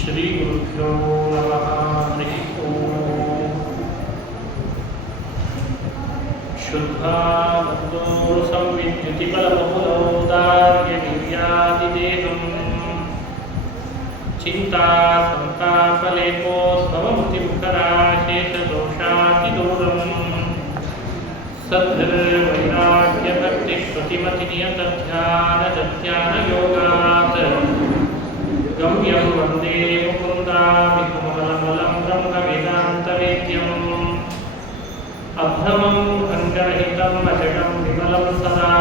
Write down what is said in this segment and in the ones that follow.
ಶ್ರೀಗುರುಭ್ಯೋ ನಮಃ. ಹರಿ ಓಂ. ಶುದ್ಧಾನಂದೋ ಸಂವಿದ್ಯುತಿಬಲಬಹುಲೌದಾರ್ಯದಿವ್ಯಾದಿದೇಹಂ ಚಿಂತಾ ಸಂತಾಪಲೇಪೋ ಸ್ವಮೃತಿಮುಖರಾಶೇಷದೋಷಾತಿದೂರಂ ಸದ್ಭಿರ್ವೈರಾಗ್ಯಭಕ್ತಿಶ್ರುತಿಮತಿನಿಯತಧ್ಯಾನದಧ್ಯಾನಯೋಗಾತ್ ಗಮ್ಯಂ ವಂದೇ ಮುಕುಂದಾಮಿಕಮಲಮಲಂ ಬ್ರಹ್ಮವೇದಾಂತವೇದ್ಯಂ ಅಭ್ರಮಂ ಭಂಗರಹಿತಂ ಅಜಡಂ ವಿಮಲಂ ಸದಾ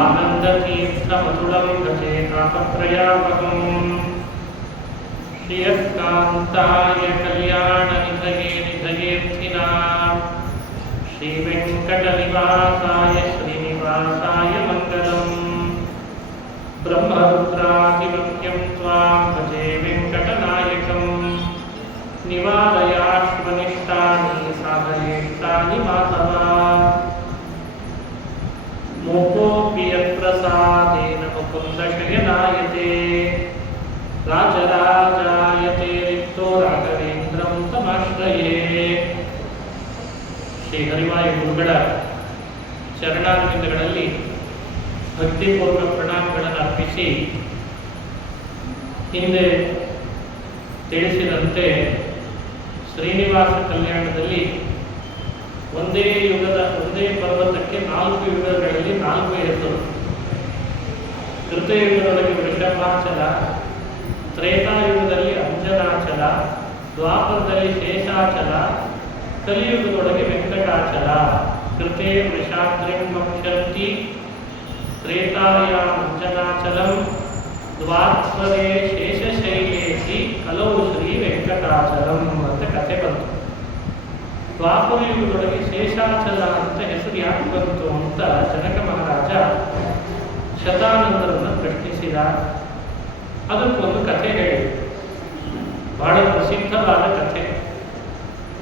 ಆನಂದತೀರ್ಥಮತುಲಂ ಗಜೇತಾಪತ್ರಯಾವಹಂ ಶ್ರಿಯಃಕಾಂತಾಯ ಕಲ್ಯಾಣನಿಧಯೇ ನಿಧಯೇರ್ಥಿನಾಂ ಶ್ರೀವೆಂಕಟನಿವಾಸಾಯ ಶ್ರೀನಿವಾಸಾಯ ಮಂಗಲಂ. ಬ್ರಹ್ಮರುದ್ರಾದಿಮುಖ್ಯಂ ತ್ವಾಂ ಭಜೆ ವೆಂಕಟನಾಯಕಂ ನಿವಾರಯಾಶ್ವನಿಷ್ಟಾನಿ ಸಾಧಯೇಷ್ಟಾನಿ ಮಾಧವ. ಮೋಕೋಪಿ ಯತ್ಪ್ರಸಾದೇನ ಮುಕುಂದ ಶಯನಾಯತೆ ರಾಜರಾಜಾಯತೆ ರಿಕ್ತೋ ರಾಘವೇಂದ್ರಂ ತಮಾಶ್ರಯೇ. ಶ್ರೀ ಹರಿವಾಯು ಗುರುಗಳ ಚರಣಾರವಿಂದಗಳಲ್ಲಿ ಭಕ್ತಿಪೂರ್ವಕ ಪ್ರಣಾಮಗಳನ್ನು ಅರ್ಪಿಸಿ, ಹಿಂದೆ ತಿಳಿಸಿದಂತೆ ಶ್ರೀನಿವಾಸ ಕಲ್ಯಾಣದಲ್ಲಿ ಒಂದೇ ಪರ್ವತಕ್ಕೆ 4 ಯುಗಗಳಲ್ಲಿ 4 ಹೆಸರು. ಕೃತಯುಗದೊಳಗೆ ವೃಷಭಾಚಲ, ತ್ರೇತಾಯುಗದಲ್ಲಿ ಅಂಜನಾಚಲ, ದ್ವಾಪರದಲ್ಲಿ ಶೇಷಾಚಲ, ಕಲಿಯುಗದೊಳಗೆ ವೆಂಕಟಾಚಲ. ಕೃತೆ ವೃಷಾದ್ರಿಂ ವಕ್ಷಂತಿ, ತ್ರೇತಾಯಾಂ ಅಂಜನಾಚಲಂ, ದ್ವಾಪರೇ ಶೇಷಶೈಲೇಶಿ, ಕಲೌ ಶ್ರೀ ವೆಂಕಟಾಚಲಂ ಅಂತ ಕಥೆ ಬಂತು. ದ್ವಾಪರ ಯುಗದೊಳಗೆ ಶೇಷಾಚಲ ಅಂತ ಹೆಸರು ಯಾಕೆ ಬಂತು ಅಂತ ಜನಕ ಮಹಾರಾಜ ಶತಾನಂದರನ್ನು ಪ್ರಶ್ನಿಸಿದ. ಅದಕ್ಕೊಂದು ಕಥೆ ಹೇಳಿ, ಬಹಳ ಪ್ರಸಿದ್ಧವಾದ ಕಥೆ.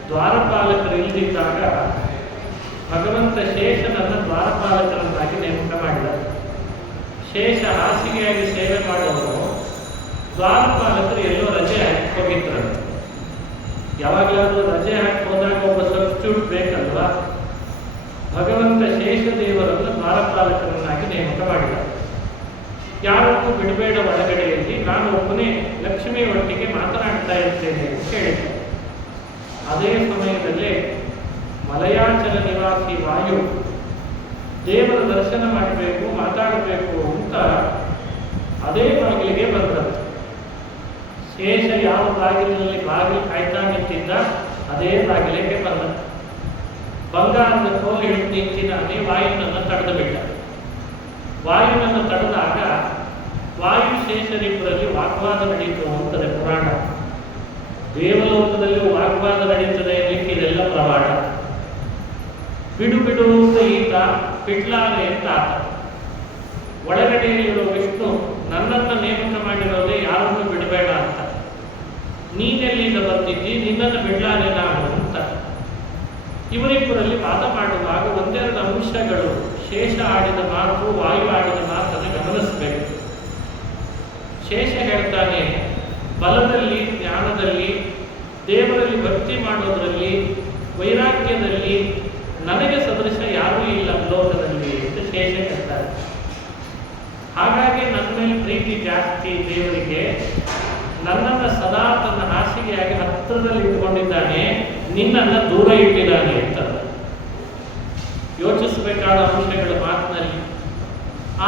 ದ್ವಾರಪಾಲಕರು ಇಲ್ಲದಿದ್ದಾಗ ಭಗವಂತ ಶೇಷನನ್ನು ದ್ವಾರಪಾಲಕರನ್ನಾಗಿ ನೇಮಕ ಮಾಡಿದ. ಶೇಷ ಹಾಸಿಗೆಯಾಗಿ ಸೇವೆ ಮಾಡುವವರು ದ್ವಾರಪಾಲಕರು ಎಲ್ಲೋ ರಜೆ ಹಾಕಿ ಹೋಗಿದ್ರು. ಯಾವಾಗಲಾದರೂ ರಜೆ ಹಾಕಿ ಹೋದಾಗ ಒಬ್ಬ ಸಬ್ಸ್ಟ್ಯೂಟ್ ಬೇಕಲ್ವಾ? ಭಗವಂತ ಶೇಷದೇವರನ್ನು ದ್ವಾರಪಾಲಕರನ್ನಾಗಿ ನೇಮಕ ಮಾಡಿದ. ಯಾರಕ್ಕೂ ಬಿಡಬೇಡ ಒಳಗಡೆಯಲ್ಲಿ, ನಾನು ಒಬ್ಬನೇ ಲಕ್ಷ್ಮಿ ಒಟ್ಟಿಗೆ ಮಾತನಾಡ್ತಾ ಇರ್ತೇನೆ ಅಂತ ಹೇಳಿದೆ. ಅದೇ ಸಮಯದಲ್ಲೇ ಮಲಯಾಚಲ ನಿವಾಸಿ ವಾಯು ದೇವರ ದರ್ಶನ ಮಾಡಬೇಕು, ಮಾತಾಡಬೇಕು ಅಂತ ಅದೇ ಬಾಗಿಲಿಗೆ ಬಂದದ್ದು. ಶೇಷ ಯಾವ ಬಾಗಿಲಿನಲ್ಲಿ ಬಾಗಿಲು ಕಾಯ್ತಾ ನಿಂತಿದ್ದ ಅದೇ ಬಾಗಿಲಿಗೆ ಬಂದ. ಬಂಗಾರದ ಕೋಲು ಹಿಡಿದು ನಿಂತಿದ್ದಾನೆ, ವಾಯುನನ್ನು ತಡೆದು ಬಿಟ್ಟ. ವಾಯುನನ್ನು ತಡೆದಾಗ ವಾಯು ಶೇಷರಿಬ್ಬರಲ್ಲಿ ವಾಗ್ವಾದ ನಡೀತು ಅಂತಾರೆ ಪುರಾಣ. ದೇವಲೋಕದಲ್ಲೂ ವಾಗ್ವಾದ ನಡೀತದೆ ಅನ್ನಲಿಕ್ಕೆ ಇದೆಲ್ಲ ಪ್ರಮಾಣ. ಬಿಡು ಬಿಡು ಅಂತ ಈತ, ಬಿಡ್ಲಾರೆ ಅಂತ ಆತ. ಒಳಗಡೆಯಲ್ಲಿರುವ ವಿಷ್ಣು ನನ್ನನ್ನು ನೇಮಕ ಮಾಡಿರೋದೇ ಯಾರನ್ನು ಬಿಡಬೇಡ ಅಂತ. ನೀನೆಲ್ಲಿಂದ ಬರ್ತಿದ್ದಿ, ನಿನ್ನನ್ನು ಬಿಡ್ಲಾರೆ ನಾನು ಅಂತ. ಇವರಿಬ್ಬರಲ್ಲಿ ವಾದ ಮಾಡುವಾಗ ಒಂದೆರಡು ಅಂಶಗಳು, ಶೇಷ ಆಡಿದ ಮಾತು, ವಾಯು ಆಡಿದ ಮಾತನ್ನು ಗಮನಿಸಬೇಕು. ಶೇಷ ಹೇಳ್ತಾನೆ, ಬಲದಲ್ಲಿ, ಜ್ಞಾನದಲ್ಲಿ, ದೇವರಲ್ಲಿ ಭಕ್ತಿ ಮಾಡೋದರಲ್ಲಿ, ವೈರಾಗ್ಯದಲ್ಲಿ ನನಗೆ ಸದೃಶ ಯಾರೂ ಇಲ್ಲ ಲೋಕದಲ್ಲಿ ಅಂತ ಶೇಷ ಹೇಳ್ತಾರೆ. ಹಾಗಾಗಿ ನನ್ನ ಮೇಲೆ ಪ್ರೀತಿ ಜಾಸ್ತಿ ದೇವರಿಗೆ, ನನ್ನನ್ನು ಸದಾ ತನ್ನ ಹಾಸಿಗೆಯಾಗಿ ಹತ್ತಿರದಲ್ಲಿ ಇಟ್ಕೊಂಡಿದ್ದಾನೆ, ನಿನ್ನನ್ನು ದೂರ ಇಟ್ಟಿದ್ದಾನೆ ಅಂತ ಯೋಚಿಸಬೇಕಾದ ಅಂಶಗಳ ಮಾತಿನಲ್ಲಿ.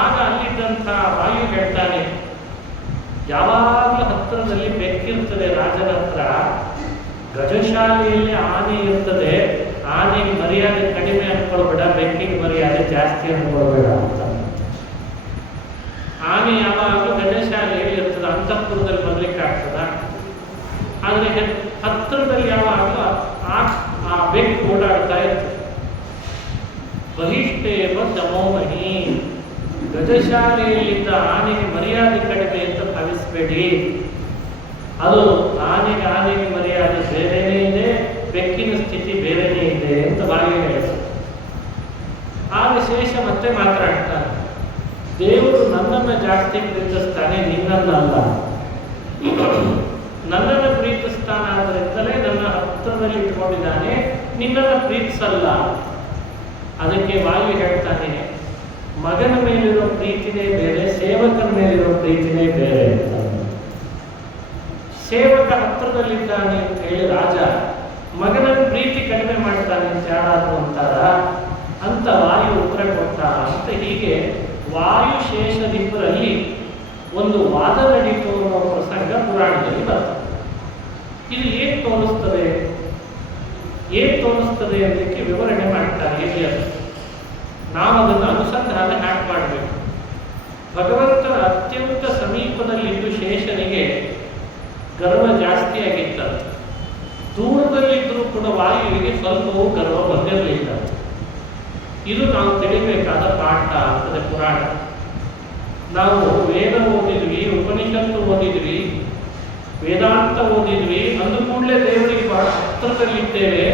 ಆಗ ಅಲ್ಲಿದ್ದಂಥ ವಾಯು ಹೇಳ್ತಾನೆ, ಯಾವಾಗಲೂ ಹತ್ತಿರದಲ್ಲಿ ಬೆಕ್ಕಿರ್ತದೆ ರಾಜನ ಹತ್ರ, ಗಜಶಾಲೆಯಲ್ಲಿ ಆನೆ ಇರ್ತದೆ, ಆನೆಗೆ ಮರ್ಯಾದೆ ಕಡಿಮೆ ಅನ್ಕೊಳ್ಬೇಡ, ಬೆಕ್ಕಿಗೆ ಮರ್ಯಾದೆ ಜಾಸ್ತಿ ಅನ್ಕೊಳ್ಬೇಡ ಅಂತ. ಆನೆ ಯಾವಾಗಲೂ ಗಜಶಾಲೆಯಲ್ಲಿ ಇರ್ತದೆ, ಅಂತಃಪುರದಲ್ಲಿ ಬರ್ಲಿಕ್ಕೆ ಆಗ್ತದ. ಆದರೆ ಹತ್ತಿರದಲ್ಲಿ ಯಾವಾಗಲೂ ಆ ಬೆಕ್ಕು ಓಡಾಡ್ತಾ ಇರ್ತದೆ. ಬಹಿಷ್ಠೇವ ಸಮೋಮಹಿ, ಗಜಶಾಲೆಯಲ್ಲಿದ್ದ ಆನೆಗೆ ಮರ್ಯಾದೆ ಕಡಿಮೆ ಅಂತ ಭಾವಿಸಬೇಡಿ. ಅದು ಆನೆಗೆ ಮರ್ಯಾದೆ ಬೇರೆನೇ ಇದೆ, ಬೆಕ್ಕಿನ ಸ್ಥಿತಿ ಬೇರೆನೇ ಇದೆ ಅಂತ ಬಾಯಿ ಹೇಳಿದ್ರು. ಆಗ ಶೇಷ ಮತ್ತೆ ಮಾತಾಡ್ತಾನೆ, ದೇವರು ನನ್ನನ್ನು ಜಾಸ್ತಿ ಪ್ರೀತಿಸ್ತಾನೆ, ನಿನ್ನನ್ನಲ್ಲ. ನನ್ನನ್ನು ಪ್ರೀತಿಸ್ತಾನಾದ್ದರಿಂದಲೇ ನನ್ನ ಹತ್ತಿರದಲ್ಲಿ ಇಟ್ಕೊಂಡಿದ್ದಾನೆ, ನಿನ್ನನ್ನು ಪ್ರೀತಿಸಲ್ಲ. ಅದಕ್ಕೆ ವಾಯು ಹೇಳ್ತಾನೆ, ಮಗನ ಮೇಲಿರೋ ಪ್ರೀತಿನೇ ಬೇರೆ, ಸೇವಕನ ಮೇಲಿರೋ ಪ್ರೀತಿನೇ ಬೇರೆ ಅಂತ. ಸೇವಕ ಹತ್ತಿರದಲ್ಲಿದ್ದಾನೆ ಅಂತ ಹೇಳಿ ರಾಜ ಮಗನ ಪ್ರೀತಿ ಕಡಿಮೆ ಮಾಡ್ತಾನೆ ಅಂತ ಯಾರಾದ್ರು ಅಂತಾರ ಅಂತ ವಾಯು ಉತ್ತರ ಕೊಟ್ಟ ಅಂತ. ಹೀಗೆ ವಾಯು ಶೇಷದಿಬ್ಬರಲ್ಲಿ ಒಂದು ವಾದ ನಡೀತು ಅನ್ನೋ ಪ್ರಸಂಗ ಪುರಾಣದಲ್ಲಿ ಬರ್ತದೆ. ಇದು ಏನ್ ತೋರಿಸ್ತದೆ ಅದಕ್ಕೆ ವಿವರಣೆ ಮಾಡ್ತಾರೆ ಹಿರಿಯರು. ನಾವು ಅದನ್ನು ಅನುಸಂಧಾನ ಹ್ಯಾಕ್ ಮಾಡಬೇಕು. ಭಗವಂತನ ಅತ್ಯಂತ ಸಮೀಪದಲ್ಲಿದ್ದು ಶೇಷನಿಗೆ ಗರ್ವ ಜಾಸ್ತಿ ಆಗಿತ್ತಂತೆ. ದೂರದಲ್ಲಿದ್ದರೂ ಕೂಡ ವಾಯುವಿಗೆ ಸ್ವಲ್ಪವೂ ಗರ್ವ ಬಂದಿರಲಿಲ್ಲ. ಇದು ನಾವು ತಿಳಿಬೇಕಾದ ಪಾಠ ಆಗ್ತದೆ. ಪುರಾಣ ನಾವು ವೇದ ಓದಿದ್ವಿ, ಉಪನಿಷತ್ತು ಓದಿದ್ವಿ, ವೇದಾಂತ ಓದಿದ್ವಿ, ಅಂದ ಕೂಡಲೇ ದೇವರಿಗೆ ಬಹಳ ಹತ್ತಿರದಲ್ಲಿದ್ದೇವೆ,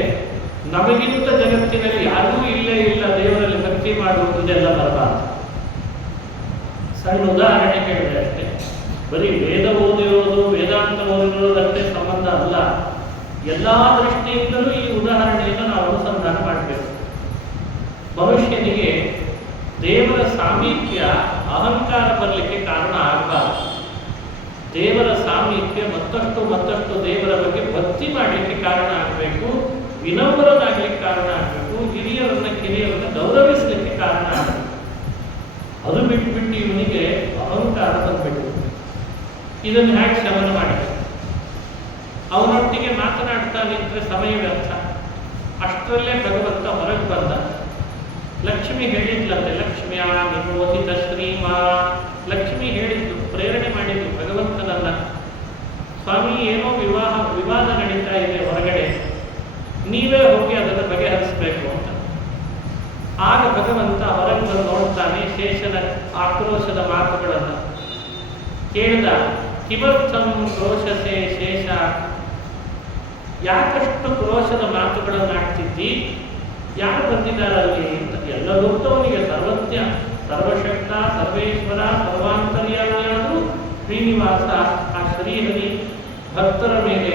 ನಮಗಿಂತ ಜಗತ್ತಿನಲ್ಲಿ ಯಾರೂ ಇಲ್ಲೇ ಇಲ್ಲ ದೇವರಲ್ಲಿ ಭಕ್ತಿ ಮಾಡುವುದೆಲ್ಲ ಬರಬಾರ್ದು. ಸಣ್ಣ ಉದಾಹರಣೆ ಹೇಳಿದೆ ಅಷ್ಟೇ. ಬರೀ ವೇದ ಓದಿರೋದು ವೇದಾಂತ ಓದಿರೋದಷ್ಟೇ ಸಂಬಂಧ ಅಲ್ಲ. ಎಲ್ಲ ದೃಷ್ಟಿಯಿಂದಲೂ ಈ ಉದಾಹರಣೆಯನ್ನು ನಾವು ಅನುಸಂಧಾನ ಮಾಡಬೇಕು. ಮನುಷ್ಯನಿಗೆ ದೇವರ ಸಾಮೀಪ್ಯ ಅಹಂಕಾರ ಬರಲಿಕ್ಕೆ ಕಾರಣ ಆಗಬಾರದು. ದೇವರ ಸಾಮೀಪ್ಯ ಮತ್ತಷ್ಟು ದೇವರ ಬಗ್ಗೆ ಭಕ್ತಿ ಮಾಡಲಿಕ್ಕೆ ಕಾರಣ ಆಗಬೇಕು, ವಿನಮ್ರನಾಗಲಿಕ್ಕೆ ಕಾರಣ ಆಗಬೇಕು, ಕಿರಿಯರನ್ನ ಗೌರವಿಸಲಿಕ್ಕೆ ಕಾರಣ ಆಗಬೇಕು. ಅದು ಬಿಟ್ಟು ಇವನಿಗೆ ಅಹಂಕಾರ ಬಂದ್ಬಿಟ್ಟು ಇದನ್ನು ಹ್ಯಾಕ್ ಶಮನ ಮಾಡಬೇಕು? ಅವನೊಟ್ಟಿಗೆ ಮಾತನಾಡ್ತಾ ನಿಂತರೆ ಸಮಯ ವ್ಯರ್ಥ. ಅಷ್ಟರಲ್ಲೇ ಭಗವಂತ ಹೊರಗೆ ಬಂದ. ಲಕ್ಷ್ಮಿ ಹೇಳಿದ್ಲಂತೆ, ಲಕ್ಷ್ಮಿಯ ನಿರೋಧಿತ ಶ್ರೀಮಾ. ಲಕ್ಷ್ಮಿ ಹೇಳಿದ್ದು, ಪ್ರೇರಣೆ ಮಾಡಿದ್ದು ಭಗವಂತನನ್ನ, ಸ್ವಾಮಿ ಏನೋ ವಿವಾದ ನಡೀತಾ ಇದೆ ಹೊರಗಡೆ, ನೀವೇ ಹೋಗಿ ಅದನ್ನು ಬಗೆಹರಿಸಬೇಕು ಅಂತ. ಆಗ ಭಗವಂತ ಹೊರಗೆ ಬಂದು ನೋಡ್ತಾನೆ ಶೇಷನ ಆಕ್ರೋಶದ ಮಾತುಗಳನ್ನು ಕೇಳಿದ. ಕಿಮರ್ಥಂ ಕ್ರೋಶಸೆ ಶೇಷ, ಯಾಕಷ್ಟು ಕ್ರೋಶದ ಮಾತುಗಳನ್ನು ಆಡ್ತಿದ್ದಿ, ಯಾರು ಬಂದಿದ್ದಾರಲ್ಲಿ ಅಂತ. ಎಲ್ಲ ಗೊತ್ತವನಿಗೆ ಸರ್ವಜ್ಞ, ಸರ್ವಶಕ್ತ, ಸರ್ವೇಶ್ವರ, ಸರ್ವಾಂತರ್ಯಾಮಿಯಾದರೂ ಶ್ರೀನಿವಾಸ ಆ ಶ್ರೀಹರಿ ಭಕ್ತರ ಮೇಲೆ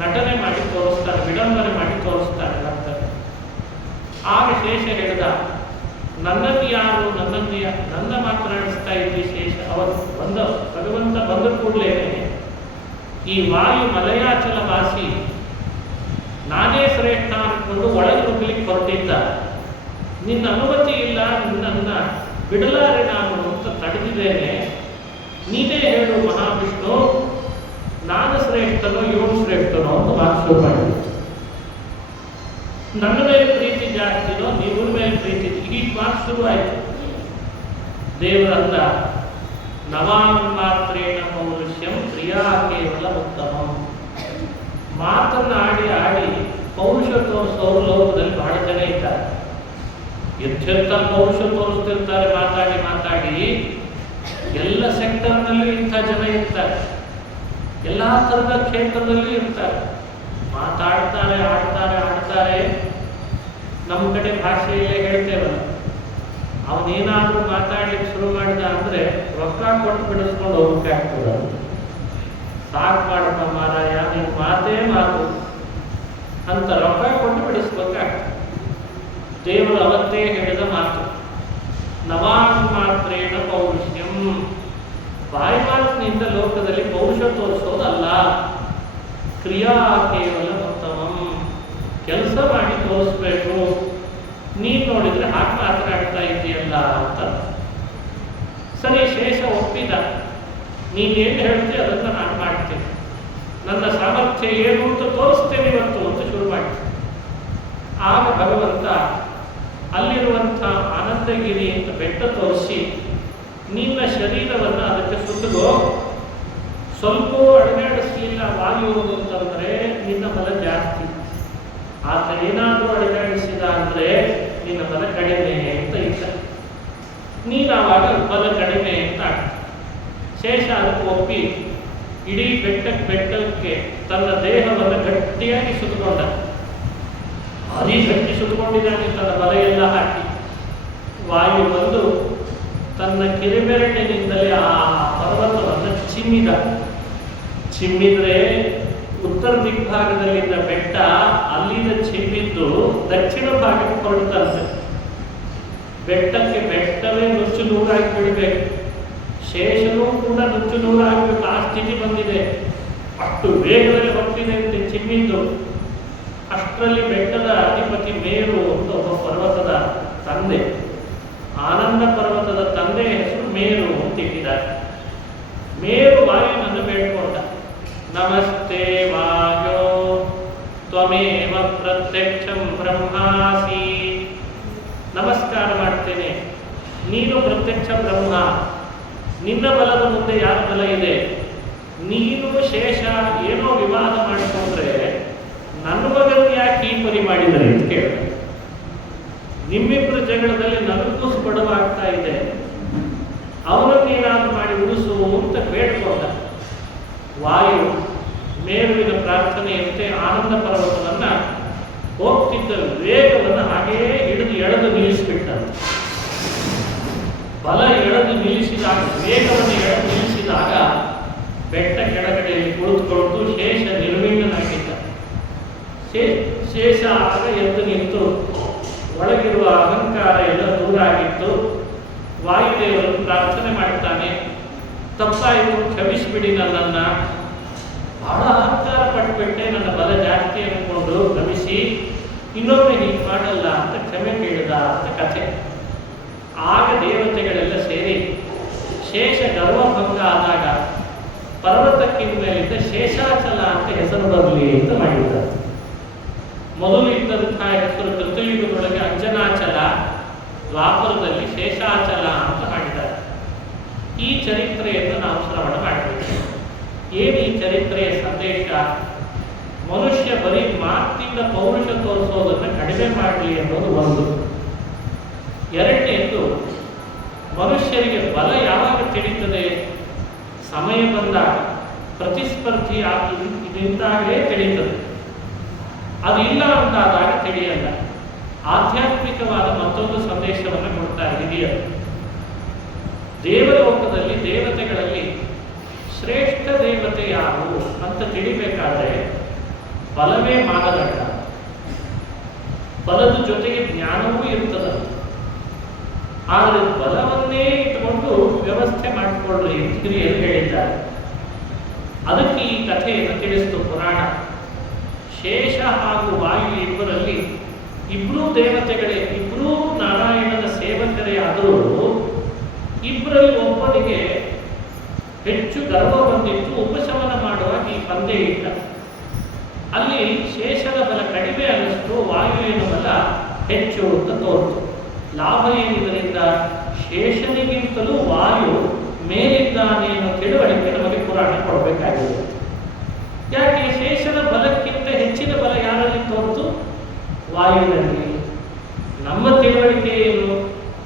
ನಟನೆ ಮಾಡಿ ತೋರಿಸ್ತಾನೆ, ವಿಡಂಬನೆ ಮಾಡಿ ತೋರಿಸ್ತಾನೆ ಭಕ್ತರು. ಆಗ ಶೇಷ ಹೇಳಿದ, ನನ್ನ ಮಾತನಾಡಿಸ್ತಾ ಇದ್ದಿ ಶೇಷ. ಅವನು ಭಗವಂತ ಬಂದ ಕೂಡಲೇ ಈ ವಾಯು ಮಲಯಾಚಲ ವಾಸಿ ನಾನೇ ಶ್ರೇಷ್ಠ ಅಂದ್ಕೊಂಡು ಒಳಗೆ ನುಗ್ಗಲಿಕ್ಕೆ ಹೊರಟಿದ್ದ. ನಿನ್ನ ಅನುಮತಿ ಇಲ್ಲ, ನಿನ್ನನ್ನ ಬಿಡಲಾರೆ ನಾನು ಅಂತ ತಡೆದಿದ್ದೇನೆ. ನೀನೇ ಹೇಳು ಮಹಾವಿಷ್ಣು, ನಾನು ಶ್ರೇಷ್ಠನೋ ಇವನು ಶ್ರೇಷ್ಠನೋ ಅಂತ ಮಾತು ಶುರು ಮಾಡಿದ್ರು. ನನ್ನ ಮೇಲೆ ಪ್ರೀತಿ ಜಾಸ್ತಿನೋ ನೀವನ ಮೇಲೆ ಪ್ರೀತಿ, ಹೀಗೆ ಮಾತು ಶುರುವಾಯಿತು. ದೇವರಂದ, ನವಾನ್ಮಾತ್ರೇಣ ಪೌರುಷ್ಯಂ ಪ್ರಿಯಾ ಕೇವಲ ಉತ್ತಮಂ. ಮಾತನ್ನು ಆಡಿ ಪೌರುಷ ತೋರಿಸೋರು ಲೋಕದಲ್ಲಿ ಬಹಳ ಜನ ಇದ್ದಾರೆ. ಎಚ್ಚೆತ್ತ ಪೌರುಷ ತೋರಿಸ್ತಿರ್ತಾರೆ ಮಾತಾಡಿ. ಎಲ್ಲ ಸೆಕ್ಟರ್ನಲ್ಲೂ ಇಂಥ ಜನ ಇರ್ತಾರೆ, ಎಲ್ಲ ಥರದ ಕ್ಷೇತ್ರದಲ್ಲೂ ಇರ್ತಾರೆ. ಮಾತಾಡ್ತಾರೆ, ಆಡ್ತಾರೆ. ನಮ್ಮ ಕಡೆ ಭಾಷೆಯಲ್ಲೇ ಹೇಳ್ತೇವಲ್ಲ, ಅವನೇನಾದ್ರೂ ಮಾತಾಡ್ಲಿಕ್ಕೆ ಶುರು ಮಾಡಿದ ಅಂದ್ರೆ ರೊಕ್ಕ ಕೊಟ್ಟು ಬಿಡಿಸ್ಕೊಂಡು ಹೋಗ್ಬೇಕಾಗ್ತದ. ಸಾಕು ಮಾಡಪ್ಪ ಮಾರಾಯ, ನೀನು ಮಾತೇ ಮಾತು ಅಂತ ರೊಕ್ಕ ಕೊಟ್ಟು ಬಿಡಿಸ್ಬೇಕಾಗ್ತದೆ. ದೇವರು ಅವತ್ತೇ ಹೇಳಿದ ಮಾತು, ನವಾನ್ಮಾತ್ರೇಣ ಪೌರುಷ್ಯಂ. ಬಾಯಿ ಮಾತಿನಿಂದ ಲೋಕದಲ್ಲಿ ಪೌರುಷ ತೋರಿಸೋದಲ್ಲ, ಕ್ರಿಯಾ ಕೇವಲ ಉತ್ತಮಂ. ಕೆಲಸ ಮಾಡಿ ತೋರಿಸ್ಬೇಕು. ನೀನು ನೋಡಿದ್ರೆ ಹಾಗೆ ಮಾತನಾಡ್ತಾ ಇದೆಯಲ್ಲ ಅಂತ. ಸರಿ, ಶೇಷ ಒಪ್ಪಿದ. ನೀನೇನು ಹೇಳ್ತೀಯ ಅದನ್ನು ನಾನು ಮಾಡ್ತೇನೆ, ನನ್ನ ಸಾಮರ್ಥ್ಯ ಏನು ಅಂತ ತೋರಿಸ್ತೇನೆ ಇವತ್ತು ಅಂತ ಶುರು ಮಾಡ್ತೇನೆ. ಆಗ ಭಗವಂತ ಅಲ್ಲಿರುವಂಥ ಆನಂದಗಿರಿ ಅಂತ ಬೆಟ್ಟ ತೋರಿಸಿ, ನಿನ್ನ ಶರೀರವನ್ನು ಅದಕ್ಕೆ ಸುತ್ತಲೋ, ಸ್ವಲ್ಪ ಅಡಗಾಡಿಸಲಿಲ್ಲ ವಾಯು ಅಂತಂದ್ರೆ ನಿನ್ನ ಬಲ ಜಾಸ್ತಿ, ಆತ ಏನಾದರೂ ಅಡಗಾಡಿಸಿದ ಅಂದ್ರೆ ನಿನ್ನ ಬಲ ಕಡಿಮೆ ಅಂತ ಇದ್ದ. ನೀನಾವಾಗ ಬಲ ಕಡಿಮೆ ಅಂತ ಆಗ್ತದೆ. ಶೇಷ ಅದಕ್ಕೆ ಒಪ್ಪಿ ಇಡೀ ಬೆಟ್ಟಕ್ಕೆ ತನ್ನ ದೇಹವನ್ನು ಗಟ್ಟಿಯಾಗಿ ಸುತ್ತಕೊಂಡ. ಅದೇ ಗಟ್ಟಿ ಸುತ್ತಕೊಂಡಿದ್ದಾನೆ, ತನ್ನ ಬಲ ಎಲ್ಲ ಹಾಕಿ. ವಾಯು ಬಂದು ತನ್ನ ಕಿರಿಬೆರಳಿನಿಂದಲೇ ಆ ಪರ್ವತವನ್ನು ಚಿಮ್ಮಿದ. ಚಿಮ್ಮಿದ್ರೆ ಉತ್ತರ ದಿಗ್ಭಾಗದಲ್ಲಿದ್ದ ಬೆಟ್ಟ ಅಲ್ಲಿಂದ ಚಿಮ್ಮಿದ್ದು ದಕ್ಷಿಣ ಭಾಗಕ್ಕೆ ಹೊರಡುತ್ತಂತೆ. ಬೆಟ್ಟಕ್ಕೆ ಬೆಟ್ಟವೇ ನುಚ್ಚು ನೂರಾಗಿ ಬಿಡಬೇಕು, ಶೇಷನೂ ಕೂಡ ನುಚ್ಚು ನೂರಾಗಬೇಕು, ಆ ಸ್ಥಿತಿ ಬಂದಿದೆ. ಅಷ್ಟು ವೇಗದಲ್ಲಿ ಹೋಗ್ತಿದೆ ಅಂತೆ ಚಿಮ್ಮಿದ್ದು. ಅಷ್ಟರಲ್ಲಿ ಬೆಟ್ಟದ ಅಧಿಪತಿ ಮೇರು ಅಂತ ಒಬ್ಬ ಪರ್ವತದ ತಂದೆ, ಆನಂದ ಪರ್ವತದ ತಂದೆ ಹೆಸರು ಮೇರು ಅಂತ ಇಟ್ಟಿದ್ದಾರೆ. ಮೇರು ವಾಯುನನ್ನು ಬೇಡ್ಕೊಂಡ. ನಮಸ್ತೆ ವಾಯೋ ತ್ವಮೇವ ಪ್ರತ್ಯಕ್ಷಂ ಬ್ರಹ್ಮಾಸಿ. ನಮಸ್ಕಾರ ಮಾಡ್ತೇನೆ, ನೀನು ಪ್ರತ್ಯಕ್ಷ ಬ್ರಹ್ಮ, ನಿನ್ನ ಬಲದ ಮುಂದೆ ಯಾರ ಬಲ ಇದೆ? ನೀನು ಶೇಷ ಏನೋ ವಿವಾದ ಮಾಡಿಕೊಂಡ್ರೆ ನನ್ನ ಮಗನ ಯಾಕೆ ಈ ಪರಿ ಮಾಡಿದರೆ ಅಂತ ಕೇಳ. ನಿಮ್ಮಿಬ್ಬರ ಜಗಳದಲ್ಲಿ ನನಗೂ ಸ್ಫುಟವಾಗ್ತಾ ಇದೆ, ಅವನನ್ನೇನಾದ್ರೂ ಮಾಡಿ ಉಳಿಸು ಅಂತ ಬೇಡ್ಕೊಂಡ. ವಾಯು ಮೇರುವಿನ ಪ್ರಾರ್ಥನೆಯಂತೆ ಆನಂದ ಪರ್ವತವನ್ನ ಹೋಗ್ತಿದ್ದ ವೇಗವನ್ನು ಹಾಗೆಯೇ ಹಿಡಿದು ಎಳೆದು ನಿಲ್ಲಿಸಿಬಿಟ್ಟ. ಬಲ ಎಳೆದು ನಿಲ್ಲಿಸಿದಾಗ, ವೇಗವನ್ನು ಎಳೆದು ನಿಲ್ಲಿಸಿದಾಗ ಬೆಟ್ಟ ಕೆಳಗಡೆಯಲ್ಲಿ ಕುಳಿತುಕೊಂಡು ಶೇಷ ನಿರ್ವಿಣ್ಣನಾಗಿದ್ದ. ಶೇಷ ಆಗ ಎದ್ದು ನಿಂತು ಒಳಗಿರುವ ಅಹಂಕಾರ ಎಲ್ಲ ದೂರ ಆಗಿತ್ತು. ವಾಯುದೇವರನ್ನು ಪ್ರಾರ್ಥನೆ ಮಾಡ್ತಾನೆ, ತಪ್ಪಾಯಿತು, ಕ್ಷಮಿಸಿಬಿಡಿ ನನ್ನನ್ನ, ಬಹಳ ಅಹಂಕಾರ ಪಟ್ಟುಬಿಟ್ಟೆ, ನನ್ನ ಬಲ ಜಾಸ್ತಿ ಅನ್ಕೊಂಡು ಕ್ಷಮಿಸಿ, ಇನ್ನೊಮ್ಮೆ ಹೀಗೆ ಮಾಡಲ್ಲ ಅಂತ ಕ್ಷಮೆ ಕೇಳಿದ ಅಂತ ಕಥೆ. ಆಗ ದೇವತೆಗಳೆಲ್ಲ ಸೇರಿ ಶೇಷ ಗರ್ವಭಂಗ ಆದಾಗ ಪರ್ವತಕ್ಕಿಂತ ಮೇಲಿದ್ದ ಶೇಷಾಚಲ ಅಂತ ಹೆಸರು ಬರಲಿ ಅಂತ ಮಾಡಿದ್ದಾರೆ. ಮೊದಲು ಇದ್ದಂತಹ ಹೆಸರು ಕೃತಯುಗದೊಳಗೆ ಅಂಜನಾಚಲ, ದ್ವಾಪರದಲ್ಲಿ ಶೇಷಾಚಲ ಅಂತ ಮಾಡಿದ್ದಾರೆ. ಈ ಚರಿತ್ರೆಯನ್ನು ನಾವು ಶ್ರವಣ ಮಾಡಬೇಕು. ಏನು ಈ ಚರಿತ್ರೆಯ ಸಂದೇಶ? ಮನುಷ್ಯ ಬರೀ ಮಾತಿಂದ ಪೌರುಷ ತೋರಿಸೋದನ್ನು ಕಡಿಮೆ ಮಾಡಲಿ ಅನ್ನೋದು ಒಂದು. ಎರಡನೇದು, ಮನುಷ್ಯರಿಗೆ ಬಲ ಯಾವಾಗ ತಿಳಿಯುತ್ತದೆ? ಸಮಯ ಬಂದಾಗ, ಪ್ರತಿಸ್ಪರ್ಧಿ ನಿಂತಾಗಲೇ ತಿಳಿಯುತ್ತದೆ. ಅದು ಇಲ್ಲ ಅಂತಾದಾಗ ತಿಳಿಯಲ್ಲ. ಆಧ್ಯಾತ್ಮಿಕವಾದ ಮತ್ತೊಂದು ಸಂದೇಶವನ್ನು ಕೊಡ್ತಾರೆ ಹಿರಿಯರು. ದೇವಲೋಕದಲ್ಲಿ ದೇವತೆಗಳಲ್ಲಿ ಶ್ರೇಷ್ಠ ದೇವತೆ ಯಾರು ಅಂತ ತಿಳಿಬೇಕಾದ್ರೆ ಬಲವೇ ಮಾನದಂಡ. ಬಲದ ಜೊತೆಗೆ ಜ್ಞಾನವೂ ಇರ್ತದೆ. ಆದರೆ ಬಲವನ್ನೇ ಇಟ್ಟುಕೊಂಡು ವ್ಯವಸ್ಥೆ ಮಾಡಿಕೊಳ್ಳ್ರಿ ಅಂತ ಹಿರಿಯರು ಹೇಳಿದ್ದಾರೆ. ಅದಕ್ಕೆ ಈ ಕಥೆಯನ್ನು ತಿಳಿಸಿತು ಪುರಾಣ. ಶೇಷ ಹಾಗೂ ವಾಯು ಇಬ್ಬರಲ್ಲಿ ಇಬ್ಬರೂ ದೇವತೆಗಳೇ, ಇಬ್ಬರೂ ನಾರಾಯಣನ ಸೇವಕರೇ. ಆದರೂ ಇಬ್ಬರಲ್ಲಿ ಒಬ್ಬನಿಗೆ ಹೆಚ್ಚು ಗರ್ವ ಬಂದಿತ್ತು. ಉಪಶಮನ ಮಾಡುವಾಗ ಈ ಪಂದ್ಯ ಇಟ್ಟ. ಅಲ್ಲಿ ಶೇಷದ ಬಲ ಕಡಿಮೆ ಅನ್ನಿಸ್ತು, ವಾಯುವಿನ ಬಲ ಹೆಚ್ಚು ಅಂತ ತೋರಿತು. ಲಾಭ ಏನಿದರಿಂದ? ಶೇಷನಿಗಿಂತಲೂ ವಾಯು ಮೇಲಿದ್ದಾನೆ ಅನ್ನೋ ತಿಳುವಳಿಕೆ ನಮಗೆ ಪುರಾಣ ಕೊಡಬೇಕಾಗಿದೆ. ಯಾಕೆ? ಶೇಷನ ಬಲಕ್ಕಿಂತ ಹೆಚ್ಚಿನ ಬಲ ಯಾರಲ್ಲಿ ತೋರಿತು? ವಾಯುವಿನಲ್ಲಿ. ನಮ್ಮ ತಿಳುವಳಿಕೆ ಏನು?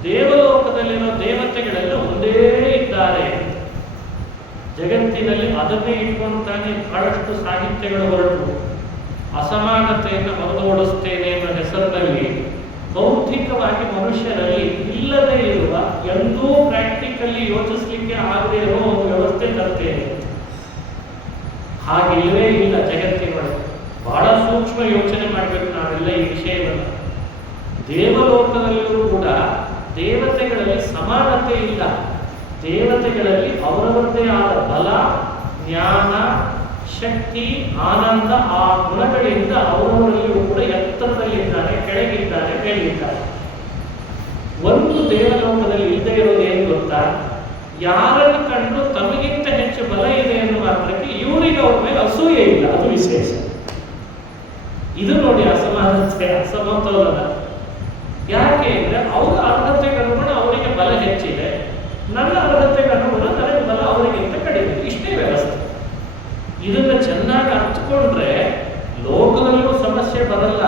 ದೇವಲೋಕದಲ್ಲಿರೋ ದೇವತೆಗಳೆಲ್ಲ ಒಂದೇ ಇದ್ದಾರೆ. ಜಗತ್ತಿನಲ್ಲಿ ಅದನ್ನೇ ಇಟ್ಕೊಂತಾನೆ ಬಹಳಷ್ಟು ಸಾಹಿತ್ಯಗಳು ಹೊರಟು. ಅಸಮಾನತೆಯನ್ನು ಹೊರದೋಡಿಸ್ತೇನೆ ಅನ್ನೋ ಹೆಸರಿನಲ್ಲಿ ಬೌದ್ಧಿಕವಾಗಿ ಮನುಷ್ಯರಲ್ಲಿ ಇಲ್ಲದೇ ಇರುವ, ಎಂದೂ ಪ್ರಾಕ್ಟಿಕಲ್ಲಿ ಯೋಚಿಸಲಿಕ್ಕೆ ಆಗದೇ ಇರುವ ಒಂದು ವ್ಯವಸ್ಥೆ ತರ್ತೇನೆ. ಹಾಗಿಲ್ಲವೇ ಇಲ್ಲ ಜಗತ್ತಿನೊಳಗೆ. ಬಹಳ ಸೂಕ್ಷ್ಮ ಯೋಚನೆ ಮಾಡಬೇಕು ನಾವೆಲ್ಲ ಈ ವಿಷಯವನ್ನು. ದೇವಲೋಕದಲ್ಲಿಯೂ ಕೂಡ ದೇವತೆಗಳಲ್ಲಿ ಸಮಾನತೆ ಇಲ್ಲ. ದೇವತೆಗಳಲ್ಲಿ ಅವರವರದೇ ಆದ ಬಲ, ಜ್ಞಾನ, ಶಕ್ತಿ, ಆನಂದ, ಆ ಗುಣಗಳಿಂದ ಅವರವರಲ್ಲಿಯೂ ಕೂಡ ಎತ್ತರದಲ್ಲಿದ್ದಾರೆ, ಕೆಳಗಿದ್ದಾರೆ, ಮೇಲಿದ್ದಾರೆ. ಒಂದು ದೇವಲೋಕದಲ್ಲಿ ಇಲ್ಲದೆ ಇರೋದು ಏನು ಗೊತ್ತಾ? ಯಾರನ್ನು ಕಂಡು ತಮಗಿಂತ ಹೆಚ್ಚು ಬಲ ಇದೆ ಅನ್ನುವ ಮಾತ್ರಕ್ಕೆ ಇವರಿಗೆ ಅವ್ರ ಮೇಲೆ ಅಸೂಯೆ ಇಲ್ಲ. ಅದು ವಿಶೇಷ. ಇದು ನೋಡಿ ಅಸಮಾನತೆ, ಅಸಮತೋಲನ. ಯಾಕೆ ಅಂದ್ರೆ ಅವರ ಅರ್ಹತೆಗನುಗುಣ ಅವರಿಗೆ ಬಲ ಹೆಚ್ಚಿದೆ, ನನ್ನ ಅರ್ಹತೆಗನುಗುಣ ನನಗೆ ಬಲ ಅವರಿಗಿಂತ ಕಡಿಮೆ. ಇಷ್ಟೇ ವ್ಯವಸ್ಥೆ. ಇದನ್ನ ಚೆನ್ನಾಗಿ ಅರ್ಥಕೊಂಡ್ರೆ ಲೋಕದಲ್ಲೂ ಸಮಸ್ಯೆ ಬರಲ್ಲ.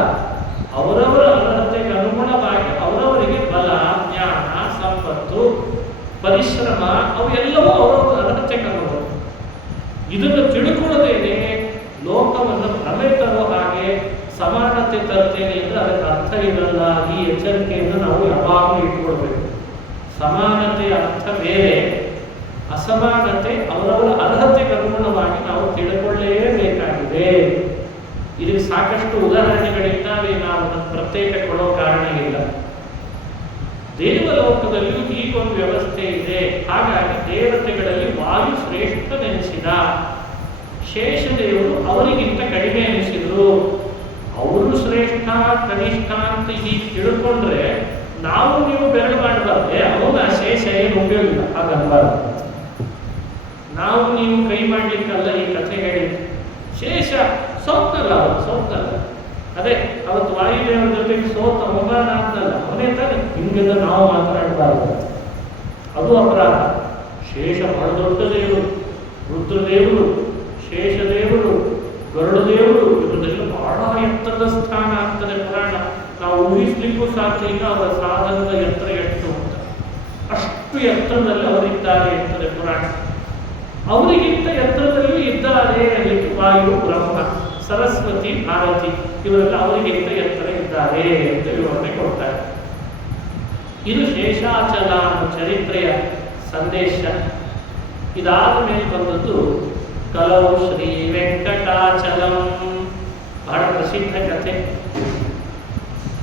ಅವರವರ ಅರ್ಹತೆಗೆ ಅನುಗುಣವಾಗಿ ಅವರವರಿಗೆ ಬಲ, ಜ್ಞಾನ, ಸಂಪತ್ತು, ಪರಿಶ್ರಮ ಅವೆಲ್ಲವೂ ಅವರವರ ಅರ್ಹತೆಗೆ ಅನುಗುಣ. ಇದನ್ನು ತಿಳ್ಕೊಳ್ಳೋದೇನೆ ಲೋಕವನ್ನು ಭ್ರಮೆ ತರೋ ಹಾಗೆ ಸಮಾನತೆ ತರ್ತೇನೆ ಅಂದ್ರೆ ಅದಕ್ಕೆ ಅರ್ಥ ಇರಲ್ಲ. ಈ ಎಚ್ಚರಿಕೆಯನ್ನು ನಾವು ಯಾವಾಗಲೂ ಇಟ್ಕೊಳ್ಬೇಕು. ಸಮಾನತೆಯ ಅರ್ಥ ಬೇರೆ, ಅಸಮಾನತೆ ಅವರವರ ಅರ್ಹತೆಗೆ ಅನುಗುಣವಾಗಿ ನಾವು ತಿಳ್ಕೊಳ್ಳೇಬೇಕಾಗಿದೆ. ಇದಕ್ಕೆ ಸಾಕಷ್ಟು ಉದಾಹರಣೆಗಳಿದ್ದಾವೆ, ನಾವು ಅದನ್ನು ಪ್ರತ್ಯೇಕ ಕೊಡೋ ಕಾರಣ ಇಲ್ಲ. ದೇವಲೋಕದಲ್ಲಿಯೂ ಹೀಗೊಂದು ವ್ಯವಸ್ಥೆ ಇದೆ. ಹಾಗಾಗಿ ದೇವತೆಗಳಲ್ಲಿ ವಾಯು ಶ್ರೇಷ್ಠನೆನಿಸಿದ, ಶೇಷದೇವರು ಅವರಿಗಿಂತ ಕಡಿಮೆ ಎನಿಸಿದ್ರು. ಅವರು ಶ್ರೇಷ್ಠ ಕನಿಷ್ಠ ಅಂತ ಹೀಗೆ ತಿಳ್ಕೊಂಡ್ರೆ ನಾವು ನೀವು ಬೆರಳು ಮಾಡಬಾರ್ದೆ, ಅವನ ಶೇಷ ಏನು ಉಪಯೋಗ ಹಾಗಲ್ಬಾರ್ದು. ನಾವು ನೀವು ಕೈ ಮಾಡ್ಲಿಕ್ಕಲ್ಲ ಈ ಕಥೆ ಹೇಳಿ. ಶೇಷ ಸೋತ್ನಲ್ಲ, ಅವತ್ತು ಸೋತ್ನಲ್ಲ. ಅದೇ ಅವತ್ತು ವಾಯುದೇವರ ಜೊತೆಗೆ ಸೋತ ಅವಮಾನ ಅಂತಲ್ಲ, ಅವನೇ ತಾನೆ. ಹಿಂಗೆಲ್ಲ ನಾವು ಮಾತನಾಡಬಾರ್ದು, ಅದು ಅಪರಾಧ. ಶೇಷ ಬಹಳ ದೊಡ್ಡ ದೇವರು, ರುದ್ರದೇವರು, ಶೇಷದೇವರು, ಗರುಡದೇವರು, ಇವರದೆಲ್ಲ ಬಹಳ ಎತ್ತರದ ಸ್ಥಾನ ಆಗ್ತದೆ. ಪುರಾಣ ನಾವು ಊಹಿಸ್ಲಿಕ್ಕೂ ಸಾಧ್ಯ ಇಲ್ಲ ಅವರ ಸಾಧನದ ಎತ್ತರ ಎಷ್ಟು ಅಂತ. ಅಷ್ಟು ಎತ್ತರದಲ್ಲಿ ಅವರಿದ್ದಾರೆ ಎಂತದೆ ಪುರಾಣ. ಅವರಿಗಿಂತ ಎತ್ತರದಲ್ಲೂ ಇದ್ದಾರೆ ಅನ್ನಲಿಕ್ಕೆ ವಾಯು, ಬ್ರಹ್ಮ, ಸರಸ್ವತಿ, ಭಾರತಿ ಇವರೆಲ್ಲ ಅವರಿಗಿಂತ ಎತ್ತರ ಇದ್ದಾರೆ ಅಂತ ವಿವರಣೆ ಕೊಡ್ತಾರೆ. ಇದು ಶೇಷಾಚಲ ಚರಿತ್ರೆಯ ಸಂದೇಶ. ಇದಾದ ಮೇಲೆ ಬಂದದ್ದು ಕಲವು ಶ್ರೀ ವೆಂಕಟಾಚಲಂ, ಬಹಳ ಪ್ರಸಿದ್ಧ ಕಥೆ.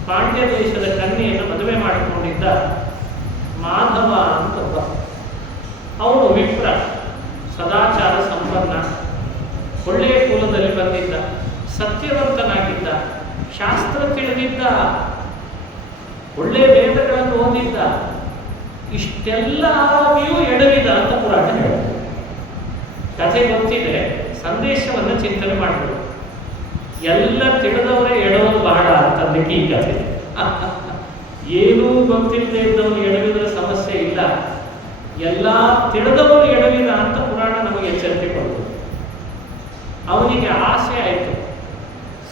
ಪಾಂಡ್ಯ ದೇಶದ ಕನ್ಯೆಯನ್ನು ಮದುವೆ ಮಾಡಿಕೊಂಡಿದ್ದ ಮಾಧವ ಅಂತ ಒಬ್ಬ. ಅವನು ವಿಪ್ರ, ಸದಾಚಾರ ಸಂಪನ್ನ, ಒಳ್ಳೆಯ ಕುಲದಲ್ಲಿ ಬಂದಿದ್ದ, ಸತ್ಯವಂತನಾಗಿದ್ದ, ಶಾಸ್ತ್ರ ತಿಳಿದಿದ್ದ, ಒಳ್ಳೆಯ ವೇದಗಳನ್ನು ಓದಿದ್ದ. ಇಷ್ಟೆಲ್ಲ ಆಗಿಯೂ ಎಡವಿದ ಅಂತ ಪುರಾಣ ಹೇಳುತ್ತೆ. ಕಥೆ ಗೊತ್ತಿದೆ, ಸಂದೇಶವನ್ನು ಚಿಂತನೆ ಮಾಡಬೇಕು. ಎಲ್ಲ ತಿಳಿದವರೇ ಎಡವರು ಬಹಳ ಅಂತಂದಕ್ಕೆ ಈ ಕಥೆ. ಏನೂ ಗೊತ್ತಿಲ್ಲದೆ ಇದ್ದವನು ಎಡವಿದ್ರೆ ಸಮಸ್ಯೆ ಇಲ್ಲ, ಎಲ್ಲ ತಿಳಿದವರು ಎಡವಿದ ಅಂತ ಪುರಾಣ ನಮಗೆ ಎಚ್ಚರಿಕೆ ಕೊಡ್ತದೆ. ಅವನಿಗೆ ಆಸೆ ಆಯಿತು,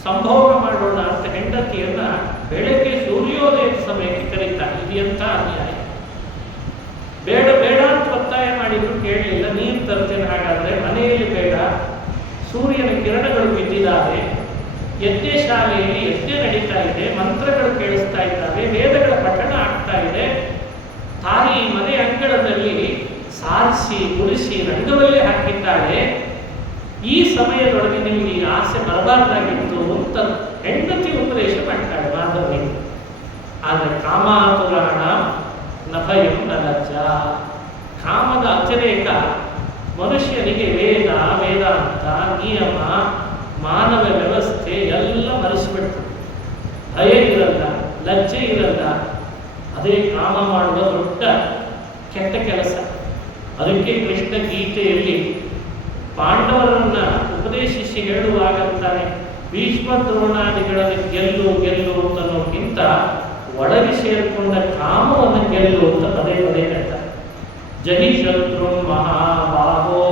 ಸಂಭೋಗ ಮಾಡೋಣ ಅಂತ ಹೆಂಡತಿಯನ್ನ ಬೆಳಗ್ಗೆ ಸೂರ್ಯೋದಯದ ಸಮಯಕ್ಕೆ ಕರೀತಾನೆ. ಇದು ಎಂಥ ಅನ್ಯಾಯ! ಬೇಡ ಬೇಡ ಅಂತ ಒತ್ತಾಯ ಮಾಡಿದ್ರು ಕೇಳಲಿಲ್ಲ. ನೀರು ತರ್ತೇನೆ, ಹಾಗಾದ್ರೆ ಮನೆಯಲ್ಲಿ ಬೇಡ, ಸೂರ್ಯನ ಕಿರಣಗಳು ಬಿದ್ದಿದ್ದಾವೆ, ಯಜ್ಞ ಶಾಲೆಯಲ್ಲಿ ಯಜ್ಞ ನಡೀತಾ ಇದೆ, ಮಂತ್ರಗಳು ಕೇಳಿಸ್ತಾ ಇದ್ದಾವೆ, ವೇದಗಳ ಪಠಣ ಆಗ್ತಾ ಇದೆ, ತಾಯಿ ಮನೆ ಅಂಗಳದಲ್ಲಿ ಸಾರಿಸಿ ಗುಡಿಸಿ ರಂಗವಲ್ಲೇ ಹಾಕಿದ್ದಾಳೆ. ಈ ಸಮಯದೊಳಗೆ ನಿಮಗೆ ಈ ಆಸೆ ಬರಬಾರ್ದಾಗಿತ್ತು ಅಂತ ಹೆಂಡತಿ ಉಪದೇಶ ಮಾಡ್ತಾಳೆ ಮಾಧವನಿಗೆ. ಆದರೆ ಕಾಮಾತುರಾಣ ನಭಯಂ ನ ಲಜ್ಜ. ಕಾಮದ ಅತಿರೇಕ ಮನುಷ್ಯನಿಗೆ ವೇದ, ವೇದಾಂತ, ನಿಯಮ, ಮಾನವ ವ್ಯವಸ್ಥೆ ಎಲ್ಲ ಮರೆಸಿಬಿಡ್ತದೆ. ಭಯ ಇರಲ್ಲ, ಲಜ್ಜೆ ಇರಲ್ಲ. ಅದೇ ಕಾಮ ಮಾಡುವ ದೊಡ್ಡ ಕೆಟ್ಟ ಕೆಲಸ. ಅದಕ್ಕೆ ಕೃಷ್ಣ ಗೀತೆಯಲ್ಲಿ ಪಾಂಡವರನ್ನ ಉಪದೇಶಿಸಿ ಹೇಳುವಾಗಂತಾನೆ, ಭೀಷ್ಮ ದ್ರೋಣಾದಿಗಳನ್ನು ಗೆಲ್ಲು ಗೆಲ್ಲು ಅಂತನ್ನೋಕ್ಕಿಂತ ಒಳಗೆ ಸೇರಿಕೊಂಡ ಕಾಮವನ್ನು ಗೆಲ್ಲು ಅಂತ ಪದೇ ಪದೇ ಹೇಳ್ತಾರೆ. ಜಹಿ ಶತ್ರು ಮಹಾಬಾಹೋ.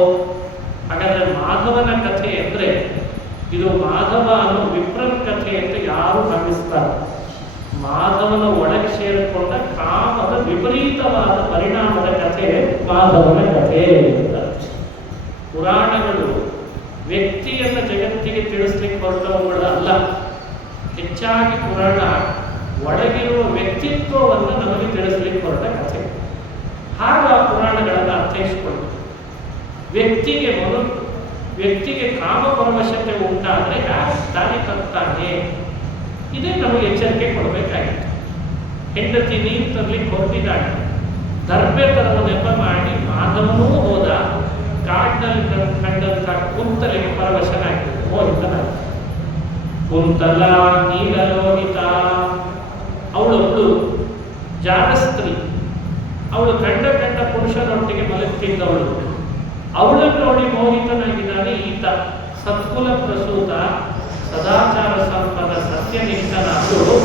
ಹಾಗಾದ್ರೆ ಮಾಧವನ ಕಥೆ ಅಂದ್ರೆ ಇದು ಮಾಧವ ಅನ್ನೋ ವಿಪ್ರನ ಕಥೆ ಅಂತ ಯಾರು ಭಾವಿಸ್ತಾರೆ. ಮಾಧವನ ಒಳಗೆ ಸೇರಿಕೊಂಡ ಕಾಮದ ವಿಪರೀತವಾದ ಪರಿಣಾಮದ ಕಥೆ ಮಾಧವನ ಕಥೆ ಅಂತ. ಪುರಾಣಗಳು ವ್ಯಕ್ತಿಯನ್ನ ಜಗತ್ತಿಗೆ ತಿಳಿಸ್ಲಿಕ್ಕೆ ಹೊರಟವುಗಳು ಅಲ್ಲ. ಹೆಚ್ಚಾಗಿ ಪುರಾಣ ಒಳಗಿರುವ ವ್ಯಕ್ತಿತ್ವವನ್ನು ನಮಗೆ ತಿಳಿಸ್ಲಿಕ್ಕೆ ಹೊರಟ ಕಥೆ. ಹಾಗ ಪುರಾಣಗಳನ್ನು ಅರ್ಥೈಸಿಕೊಂಡು ವ್ಯಕ್ತಿಗೆ ಕಾಮಪರವಶತೆ ಉಂಟಾದರೆ ದಾರಿ ತಪ್ಪಾನೆ. ಇದೇ ನಮಗೆ ಎಚ್ಚರಿಕೆ ಕೊಡಬೇಕಾಗಿತ್ತು. ಹೆಂಡತಿ ನೀರು ತರಲಿಕ್ಕೆ ಹೊರಟಿದ್ದಾಳೆ, ದರ್ಬೆ ತರುವ ನೆಪ ಮಾಡಿ ಮಾಧವನೂ ಹೋದ. ಕಾಡಿನಲ್ಲಿ ಕಂಡಂತ ಕುಂತಲೆಗೆ ಪರವಶನಾಗ್ತದೆ, ಮೋಹಿತನಾಗ್ತದೆ. ಕುಂತಲ ನೀಲಲೋಹಿತ, ಅವಳೊಬ್ಬಳು ಜಾಗಸ್ತ್ರೀ. ಅವಳು ಕಂಡ ಪುರುಷನೊಟ್ಟಿಗೆ ಮಲಗ್ತಿದ್ದವಳು. ಅವಳನ್ನು ನೋಡಿ ಮೋಹಿತನಾಗಿದ್ದಾನೆ ಈತ. ಸತ್ಕುಲ ಪ್ರಸೂತ, ಸದಾಚಾರ ಸಂಪದ, ಸತ್ಯನಿಷ್ಠನಾದರೂ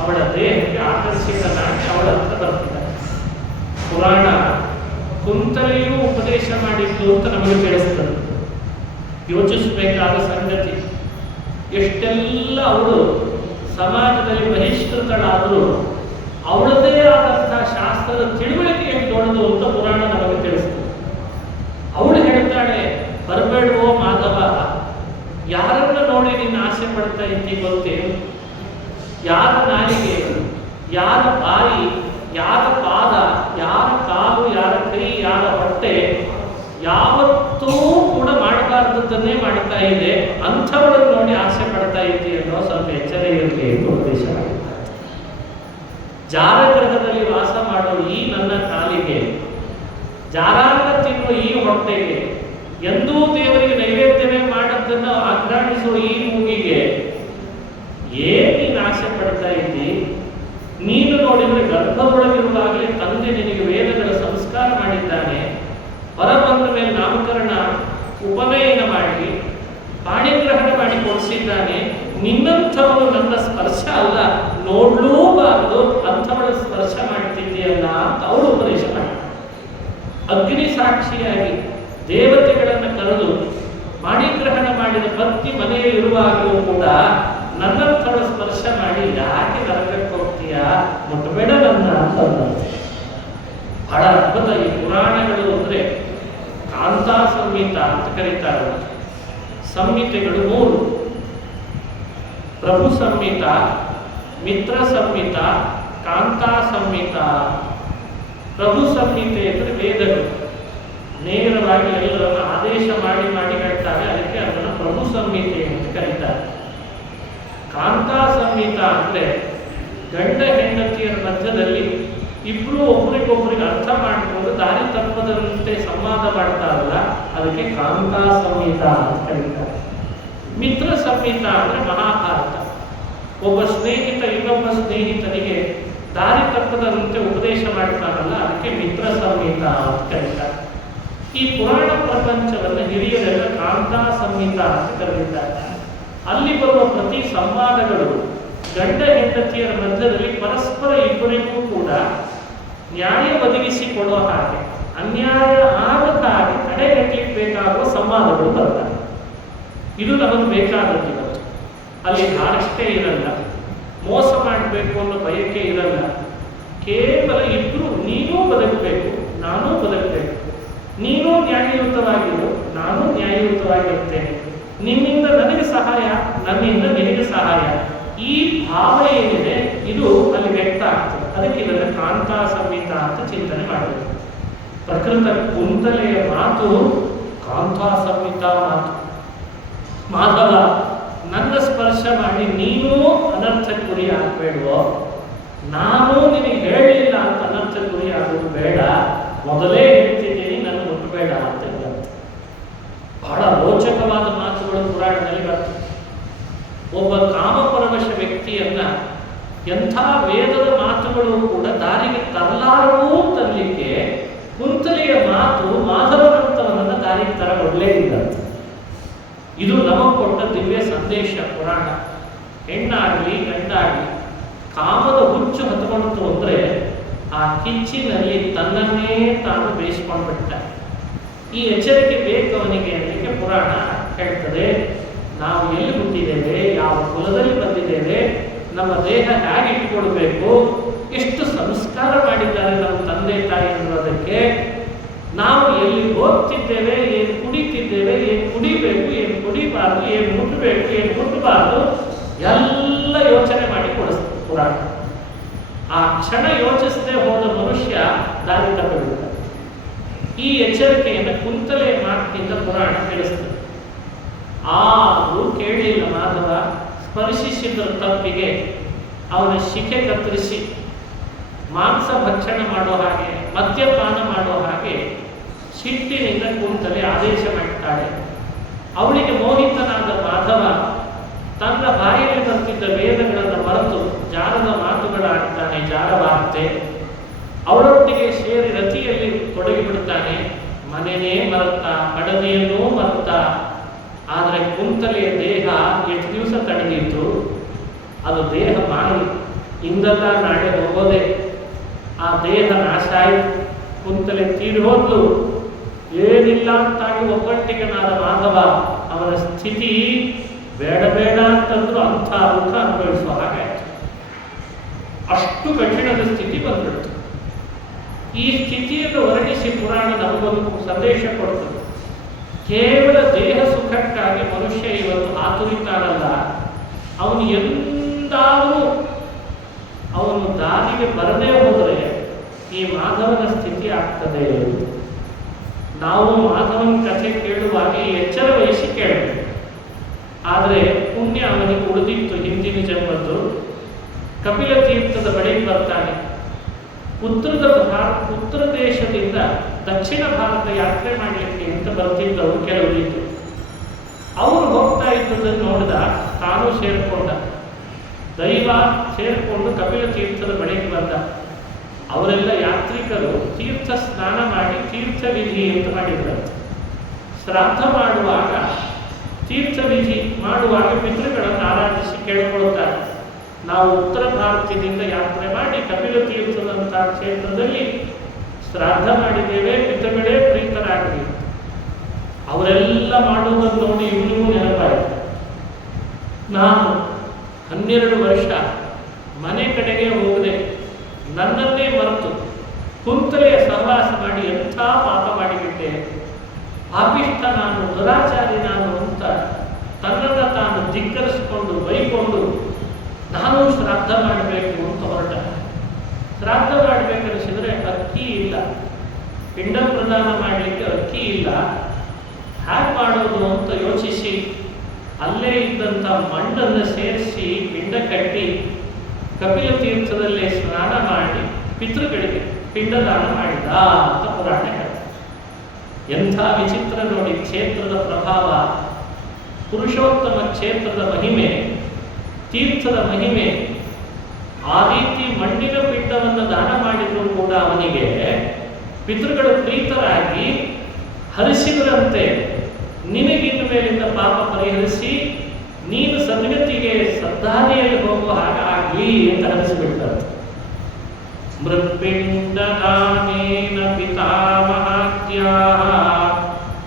ಅವಳ ದೇಹಕ್ಕೆ ಆಕರ್ಷಿತನಾಗಿ ಅವಳ ಹತ್ರ ಬರ್ತಿದ್ದಾನೆ. ಪುರಾಣ ಕುಂತಲೆಯೂ ಉಪದೇಶ ಮಾಡಿದ್ದು ಅಂತ ನಮಗೆ ತಿಳಿಸ್ತದೆ. ಯೋಚಿಸಬೇಕಾದ ಸಂಗತಿ. ಎಷ್ಟೆಲ್ಲ ಅವಳು ಸಮಾಜದಲ್ಲಿ ಬಹಿಷ್ಕೃತಳಾದರೂ ಅವಳದೇ ಆದಂತಹ ಶಾಸ್ತ್ರದ ತಿಳುವಳಿಕೆಯನ್ನು ದೊಡ್ಡದು ಅಂತ ಪುರಾಣ ನಮಗೆ ತಿಳಿಸ್ತದೆ. ಅವಳು ಹೇಳ್ತಾಳೆ, ಬರಬೇಡುವೋ ಮಾಧವ, ಯಾರನ್ನ ನೋಡಿ ನೀನು ಆಸೆ ಪಡ್ತಾ ಇದ್ದಿ ಗೊತ್ತೇ? ಯಾರ ನಾಲಿಗೆ, ಯಾರ ಬಾಯಿ, ಯಾರ ಪಾದ, ಯಾರ ಕಾಲು, ಯಾರ ಕೈ, ಯಾರ ಹೊಟ್ಟೆ ಯಾವತ್ತೂ ಕೂಡ ಮಾಡಬಾರ್ದನ್ನೇ ಮಾಡ್ತಾ ಇದೆ, ಅಂಥವಳನ್ನು ನೋಡಿ ಆಸೆ ಪಡ್ತಾ ಇದ್ದಿ ಅನ್ನೋ ಸ್ವಲ್ಪ ಎಚ್ಚರ ಇರಲಿ ಎಂದು ಉಪದೇಶ ಮಾಡಿದ್ದಾರೆ. ಜಾರಗ್ರಹದಲ್ಲಿ ವಾಸ ಮಾಡೋ ಈ ನನ್ನ ಕಾಲಿಗೆ, ಜಾರಾಂಗ ತಿನ್ನುವ ಈ ಹೊಟ್ಟೆಗೆ, ಎಂದೂ ದೇವರಿಗೆ ನೈವೇದ್ಯವೇ ಮಾಡದ್ದನ್ನು ಆಘ್ರಾಣಿಸುವ ಈ ಮೂಗಿಗೆ ಏನ್ ನೀನು ಆಸೆ ಪಡ್ತಾ ಇದ್ದಿ? ನೀನು ನೋಡಿದ್ರೆ ಗರ್ಭದೊಳಗಿರುವಾಗಲೇ ತಂದೆ ನಿನಗೆ ವೇದಗಳ ಸಂಸ್ಕಾರ ಮಾಡಿದ್ದಾನೆ, ಹೊರ ಬಂದ ಮೇಲೆ ನಾಮಕರಣ ಉಪನಯನ ಮಾಡಿ ಪಾಣಿಗ್ರಹಣ ಮಾಡಿ ಕೊಡಿಸಿದ್ದಾನೆ. ನಿನ್ನಂಥವನು ನನ್ನ ಸ್ಪರ್ಶ ಅಲ್ಲ, ನೋಡ್ಲೂಬಾರದು, ಅಂಥವಳ ಸ್ಪರ್ಶ ಮಾಡ್ತಿದ್ದೀಯಲ್ಲ ಅಂತ ಅವಳು ಉಪದೇಶ ಮಾಡಿ, ಅಗ್ನಿ ಸಾಕ್ಷಿಯಾಗಿ ದೇವತೆಗಳನ್ನು ಕರೆದು ಪಾಣಿಗ್ರಹಣ ಮಾಡಿದ ಪತ್ನಿ ಮನೆಯಲ್ಲಿ ಇರುವಾಗಲೂ ಕೂಡ ನನ್ನಂಥವಳ ಸ್ಪರ್ಶ ಮಾಡಿ ಯಾಕೆ ನರಕಕ್ಕೆ ಹೋಗ್ತೀಯಾ, ಮುಟ್ಟಬೇಡ ನನ್ನ ಅಂತ. ಬಹಳ ಅದ್ಭುತ ಈ ಪುರಾಣಗಳು ಅಂದ್ರೆ ಕಾಂತಾ ಸಂಹಿತ ಅಂತ ಕರೀತಾರೆ. ಸಂಹಿತೆಗಳು 3: ಪ್ರಭು ಸಂಹಿತ, ಮಿತ್ರ ಸಂಹಿತ, ಕಾಂತಾ ಸಂಹಿತ. ಪ್ರಭು ಸಂಹಿತೆ ಅಂದರೆ ವೇದಗಳು ನೇರವಾಗಿ ಎಲ್ಲರನ್ನು ಆದೇಶ ಮಾಡಿ ಮಾಡಿ ಹೇಳ್ತಾರೆ, ಅದಕ್ಕೆ ಅದನ್ನು ಪ್ರಭು ಸಂಹಿತೆ ಅಂತ ಕರೀತಾರೆ. ಕಾಂತಾ ಸಂಹಿತ ಅಂದ್ರೆ ಗಂಡ ಹೆಂಡತಿಯರ ಮಧ್ಯದಲ್ಲಿ ಇಬ್ರು ಒಬ್ರಿಗೊಬ್ರಿಗೆ ಅರ್ಥ ಮಾಡಿಕೊಂಡು ದಾರಿ ತಪ್ಪದಂತೆ ಸಂವಾದ ಮಾಡ್ತಾರಲ್ಲ, ಅದಕ್ಕೆ ಕಾಂತಾ ಸಂಹಿತ ಅಂತ ಕರೀತಾರೆ. ಮಿತ್ರ ಸಂಹಿತ ಅಂದ್ರೆ ಮಹಾಭಾರತ. ಒಬ್ಬ ಸ್ನೇಹಿತ ಇನ್ನೊಬ್ಬ ಸ್ನೇಹಿತನಿಗೆ ದಾರಿ ತಪ್ಪದಂತೆ ಉಪದೇಶ ಮಾಡ್ತಾರಲ್ಲ, ಅದಕ್ಕೆ ಮಿತ್ರ ಸಂಹಿತ ಅಂತ ಕರೀತಾರೆ. ಈ ಪುರಾಣ ಪ್ರಪಂಚವನ್ನು ಹಿರಿಯರೆಲ್ಲ ಕಾಂತಾ ಸಂಹಿತ ಅಂತ ಕರೆದಿದ್ದಾರೆ. ಅಲ್ಲಿ ಬರುವ ಪ್ರತಿ ಸಂವಾದಗಳು ಗಂಡ ಹೆಂಡತಿಯರ ಮಧ್ಯದಲ್ಲಿ ಪರಸ್ಪರ ಇಬ್ಬರಿಗೂ ಕೂಡ ನ್ಯಾಯ ಒದಗಿಸಿಕೊಡುವ ಹಾಗೆ, ಅನ್ಯಾಯ ಆಗದ ಹಾಗೆ ತಡೆಗಟ್ಟಲಿಕ್ಕೆ ಬೇಕಾಗುವ ಸಂವಾದಗಳು ಬರ್ತವೆ. ಇದು ನಮಗೆ ಬೇಕಾದದ್ದು. ಇವತ್ತು ಅಲ್ಲಿ ಹಾರಷ್ಟೇ ಇರಲ್ಲ, ಮೋಸ ಮಾಡಬೇಕು ಅನ್ನೋ ಬಯಕೆ ಇರಲ್ಲ. ಕೇವಲ ಇಬ್ರು ನೀನೂ ಬದುಕಬೇಕು, ನಾನೂ ಬದುಕಬೇಕು, ನೀನೂ ನ್ಯಾಯಯುತವಾಗಿರು, ನಾನು ನ್ಯಾಯಯುತವಾಗಿರುತ್ತೇನೆ, ನಿನ್ನಿಂದ ನನಗೆ ಸಹಾಯ, ನನ್ನಿಂದ ನಿನಗೆ ಸಹಾಯ. ಈ ಭಾವ ಏನಿದೆ ಇದು ಅಲ್ಲಿ ವ್ಯಕ್ತ ಆಗ್ತದೆ. ಅದಕ್ಕೆ ಇದನ್ನು ಕಾಂತಾ ಸಂಹಿತ ಅಂತ ಚಿಂತನೆ ಮಾಡಬೇಕು. ಪ್ರಕೃತ ಕುಂತಲೆಯ ಮಾತು ಕಾಂತಾ ಸಂಹಿತ ಮಾತು. ಮಾಧವ, ನನ್ನ ಸ್ಪರ್ಶ ಮಾಡಿ ನೀನೂ ಅನರ್ಥಕ್ಕೆ ಗುರಿ ಆಗಬೇಡುವೋ, ನಾನು ನಿನಗೆ ಹೇಳಲಿಲ್ಲ ಅಂತ ಅನರ್ಥಕ್ಕೆ ಗುರಿ ಆಗೋದು ಬೇಡ, ಮೊದಲೇ ಹೇಳ್ತಿದ್ದೀನಿ, ನನ್ನ ಮುಟ್ಟಬೇಡ ಅಂತ ಹೇಳುತ್ತೆ. ಬಹಳ ರೋಚಕವಾದ ಮಾತುಗಳು ಪುರಾಣದಲ್ಲಿ ಬರ್ತವೆ. ಒಬ್ಬ ಕಾಮಪರವಶ ವ್ಯಕ್ತಿಯನ್ನ ಎಂಥ ವೇದದ ಮಾತುಗಳು ಕೂಡ ದಾರಿಗೆ ತರಲಾರವೂ ತರಲಿಕ್ಕೆ ಕುಂತಲೆಯ ಮಾತು ಮಾಧವನಂತವನ್ನ ದಾರಿಗೆ ತರಗೊಳ್ಳಲೇ ಇಲ್ಲ. ಇದು ನಮಗೆ ಕೊಟ್ಟ ದಿವ್ಯ ಸಂದೇಶ ಪುರಾಣ. ಹೆಣ್ಣಾಗಲಿ ಗಂಡಾಗಲಿ ಕಾಮದ ಹುಚ್ಚು ಹತ್ಕೊಳ್ತು ಅಂದ್ರೆ ಆ ಕಿಚ್ಚಿನಲ್ಲಿ ತನ್ನನ್ನೇ ತಾನು ಬೇಯಿಸ್ಕೊಂಡ್ಬಿಡ್ತಾನೆ. ಈ ಎಚ್ಚರಿಕೆ ಬೇಕು ಅವನಿಗೆ ಅನ್ನಲಿಕ್ಕೆ ಪುರಾಣ ಹೇಳ್ತದೆ. ನಾವು ಎಲ್ಲಿ ಹುಟ್ಟಿದ್ದೇವೆ, ಯಾವ ಕುಲದಲ್ಲಿ ಬಂದಿದ್ದೇವೆ, ನಮ್ಮ ದೇಹ ಹೇಗೆ ಇಟ್ಕೊಳ್ಬೇಕು, ಎಷ್ಟು ಸಂಸ್ಕಾರ ಮಾಡಿದ್ದಾರೆ ನಮ್ಮ ತಂದೆ ತಾಯಿ ಅನ್ನೋದಕ್ಕೆ, ನಾವು ಎಲ್ಲಿ ಹೋಗ್ತಿದ್ದೇವೆ, ಏನು ಕುಡಿತಿದ್ದೇವೆ, ಏನು ಕುಡಿಬೇಕು, ಏನು ಕುಡಿಬಾರ್ದು, ಏನು ಮುಟ್ಟಬೇಕು, ಏನು ಮುಟ್ಟಬಾರ್ದು, ಎಲ್ಲ ಯೋಚನೆ ಮಾಡಿ ಕೊಡಿಸ್ತದೆ ಪುರಾಣ. ಆ ಕ್ಷಣ ಯೋಚಿಸದೆ ಹೋದ ಮನುಷ್ಯ ದಾರಿ ತಪ್ಪಿಬಿಡ್ತಾನೆ. ಈ ಎಚ್ಚರಿಕೆಯನ್ನು ಕುಂತಲೆಯ ಮಾತಿನಿಂದ ಪುರಾಣ ತಿಳಿಸ್ತದೆ. ಆದರೂ ಕೇಳಲಿಲ್ಲ ಮಾಧವ. ಸ್ಪರ್ಶಿಸಿದ ತಪ್ಪಿಗೆ ಅವನ ಶಿಖೆ ಕತ್ತರಿಸಿ ಮಾಂಸ ಭಕ್ಷಣ ಮಾಡೋ ಹಾಗೆ, ಮದ್ಯಪಾನ ಮಾಡೋ ಹಾಗೆ ಸಿಟ್ಟಿನಿಂದ ಕುಂತಲೆ ಆದೇಶ ಮಾಡ್ತಾಳೆ. ಅವಳಿಗೆ ಮೋಹಿತನಾದ ಮಾಧವ ತನ್ನ ಬಾಯಲ್ಲಿ ಬರ್ತಿದ್ದ ವೇದಗಳನ್ನು ಮರೆತು ಜಾರದ ಮಾತುಗಳಾಡ್ತಾನೆ, ಜಾರವಾರ್ತೆ. ಅವಳೊಟ್ಟಿಗೆ ಸೇರಿ ರತಿಯಲ್ಲಿ ತೊಡಗಿಬಿಡ್ತಾನೆ. ಮನೆಯೇ ಮರೆತ, ಕಡನೆಯನ್ನೂ ಮರೆತ. ಆದರೆ ಕುಂತಲೆಯ ದೇಹ ಎಷ್ಟು ದಿವಸ ತಡೆದಿತ್ತು? ಅದು ದೇಹ ಮಾರಿ, ಇಂದಲ್ಲ ನಾಳೆ ಹೋಗೋದೆ. ಆ ದೇಹ ನಾಶ ಆಯಿತು, ಕುಂತಲೆ ತೀರಿ ಹೋದ್ಲು. ಏನಿಲ್ಲ ಅಂತಾಗಿ ಒಬ್ಬಟ್ಟಿಗನಾದ ಮಾಧವ ಅವನ ಸ್ಥಿತಿ ಬೇಡ ಬೇಡ ಅಂತಂದ್ರು ಅಂಥ ದುಃಖ ಅನುಭವಿಸುವ ಹಾಗೆ ಅಷ್ಟು ಕಠಿಣದ ಸ್ಥಿತಿ ಬಂದ್ಬಿಡ್ತು. ಈ ಸ್ಥಿತಿಯನ್ನು ವರ್ಣಿಸಿ ಪುರಾಣ ನಮಗೊಂದು ಸಂದೇಶ ಕೊಡ್ತದೆ. ಕೇವಲ ದೇಹ ಸುಖಕ್ಕಾಗಿ ಮನುಷ್ಯ ಇವತ್ತು ಆತುರಿತಾನಲ್ಲ, ಅವನು ಎಂದಾದರೂ ಅವನು ದಾರಿಗೆ ಬರದೇ ಹೋದರೆ ಈ ಮಾಧವನ ಸ್ಥಿತಿ ಆಗ್ತದೆ. ನಾವು ಮಾಧವನ ಕಥೆ ಕೇಳುವಾಗ ಎಚ್ಚರ ವಹಿಸಿ ಕೇಳಬೇಕು. ಆದರೆ ಪುಣ್ಯ ಅವನಿಗೆ ಉಳಿದಿತ್ತು ಹಿಂದಿನ ಜನ್ಮದ್ದು. ಕಪಿಲ ತೀರ್ಥದ ಬಳಿ ಬರ್ತಾನೆ. ಉತ್ತರ ದೇಶದಿಂದ ದಕ್ಷಿಣ ಭಾರತ ಯಾತ್ರೆ ಮಾಡಲಿಕ್ಕೆ ಅಂತ ಬರ್ತಿದ್ದವರು ಕೆಲವರಿದ್ದು. ಅವರು ಹೋಗ್ತಾ ಇದ್ದದನ್ನು ನೋಡಿದ, ತಾನು ಸೇರಿಕೊಂಡ. ದೈವ ಸೇರಿಕೊಂಡು ಕಪಿಲ ತೀರ್ಥದ ಬಳಿಗೆ ಬಂದ. ಅವರೆಲ್ಲ ಯಾತ್ರಿಕರು ತೀರ್ಥ ಸ್ನಾನ ಮಾಡಿ ತೀರ್ಥ ವಿಧಿ ಅಂತ ಮಾಡಿದ್ರು. ಶ್ರಾದ್ದ ಮಾಡುವಾಗ ತೀರ್ಥ ವಿಧಿ ಮಾಡುವಾಗ ಪಿತೃಗಳನ್ನು ಆರಾಧಿಸಿ ಕೇಳಿಕೊಳ್ಳುತ್ತಾರೆ. ನಾವು ಉತ್ತರ ಭಾರತದಿಂದ ಯಾತ್ರೆ ಮಾಡಿ ಕಪಿಲ ತೀರ್ಥದಂತಹ ಕ್ಷೇತ್ರದಲ್ಲಿ ಶ್ರಾದ್ದ ಮಾಡಿದ್ದೇವೆ, ಪಿತೃಗಳೇ ಪ್ರೀತರಾಗಲಿ. ಅವರೆಲ್ಲ ಮಾಡುವುದನ್ನು ನೋಡಿ ಇವನಿಗೂ ನೆನಪಾಯಿತು. ನಾನು 12 ವರ್ಷ ಮನೆ ಕಡೆಗೆ ಹೋಗದೆ ನನ್ನನ್ನೇ ಮರೆತು ಕುಂತಲೆಯ ಸಹವಾಸ ಮಾಡಿ ಎಂಥ ಪಾಪ ಮಾಡಿಬಿಟ್ಟೆ, ಪಾಪಿಷ್ಟ ನಾನು, ದುರಾಚಾರಿ ನಾನು ಅಂತ ತನ್ನನ್ನು ತಾನು ಧಿಕ್ಕರಿಸಿಕೊಂಡು ಬೈಕೊಂಡು ನಾನು ಶ್ರಾದ್ದ ಮಾಡಬೇಕು ಅಂತ ಹೊರಟ. ಶ್ರಾದ್ದ ಮಾಡಬೇಕನ್ನಿಸಿದ್ರೆ ಅಕ್ಕಿ ಇಲ್ಲ, ಪಿಂಡ ಪ್ರದಾನ ಮಾಡಲಿಕ್ಕೆ ಅಕ್ಕಿ ಇಲ್ಲ. ಹ್ಯಾಕ್ ಮಾಡೋದು ಅಂತ ಯೋಚಿಸಿ ಅಲ್ಲೇ ಇದ್ದಂಥ ಮಣ್ಣನ್ನು ಸೇರಿಸಿ ಪಿಂಡ ಕಟ್ಟಿ ಕಪಿಲ ತೀರ್ಥದಲ್ಲೇ ಸ್ನಾನ ಮಾಡಿ ಪಿತೃಗಳಿಗೆ ಪಿಂಡದಾನ ಮಾಡಿದ ಅಂತ ಪುರಾಣ ಹೇಳ್ತಾರೆ. ಎಂಥ ವಿಚಿತ್ರ ನೋಡಿ ಕ್ಷೇತ್ರದ ಪ್ರಭಾವ, ಪುರುಷೋತ್ತಮ ಕ್ಷೇತ್ರದ ಮಹಿಮೆ, ತೀರ್ಥದ ಮಹಿಮೆ. ಆ ರೀತಿ ಮಣ್ಣಿನ ಪಿಂಡವನ್ನು ದಾನ ಮಾಡಿದರೂ ಕೂಡ ಅವನಿಗೆ ಪಿತೃಗಳು ಪ್ರೀತರಾಗಿ ಹರಿಸಿದರಂತೆ, ನಿನಗಿನ ಮೇಲಿಂದ ಪಾಪ ಪರಿಹರಿಸಿ ನೀನು ಸದ್ಗತಿಗೆ ಸದ್ಧಾದಿಯಲ್ಲಿ ಹೋಗುವ ಹಾಗಾಗಲಿ ಅಂತ ಹರಿಸಿಬಿಡ್ತಾರೆ. ಮೃತ್ಪಿಂಡದಾನೇನ ಪಿತಾಮಹಾತ್ಯಾಃ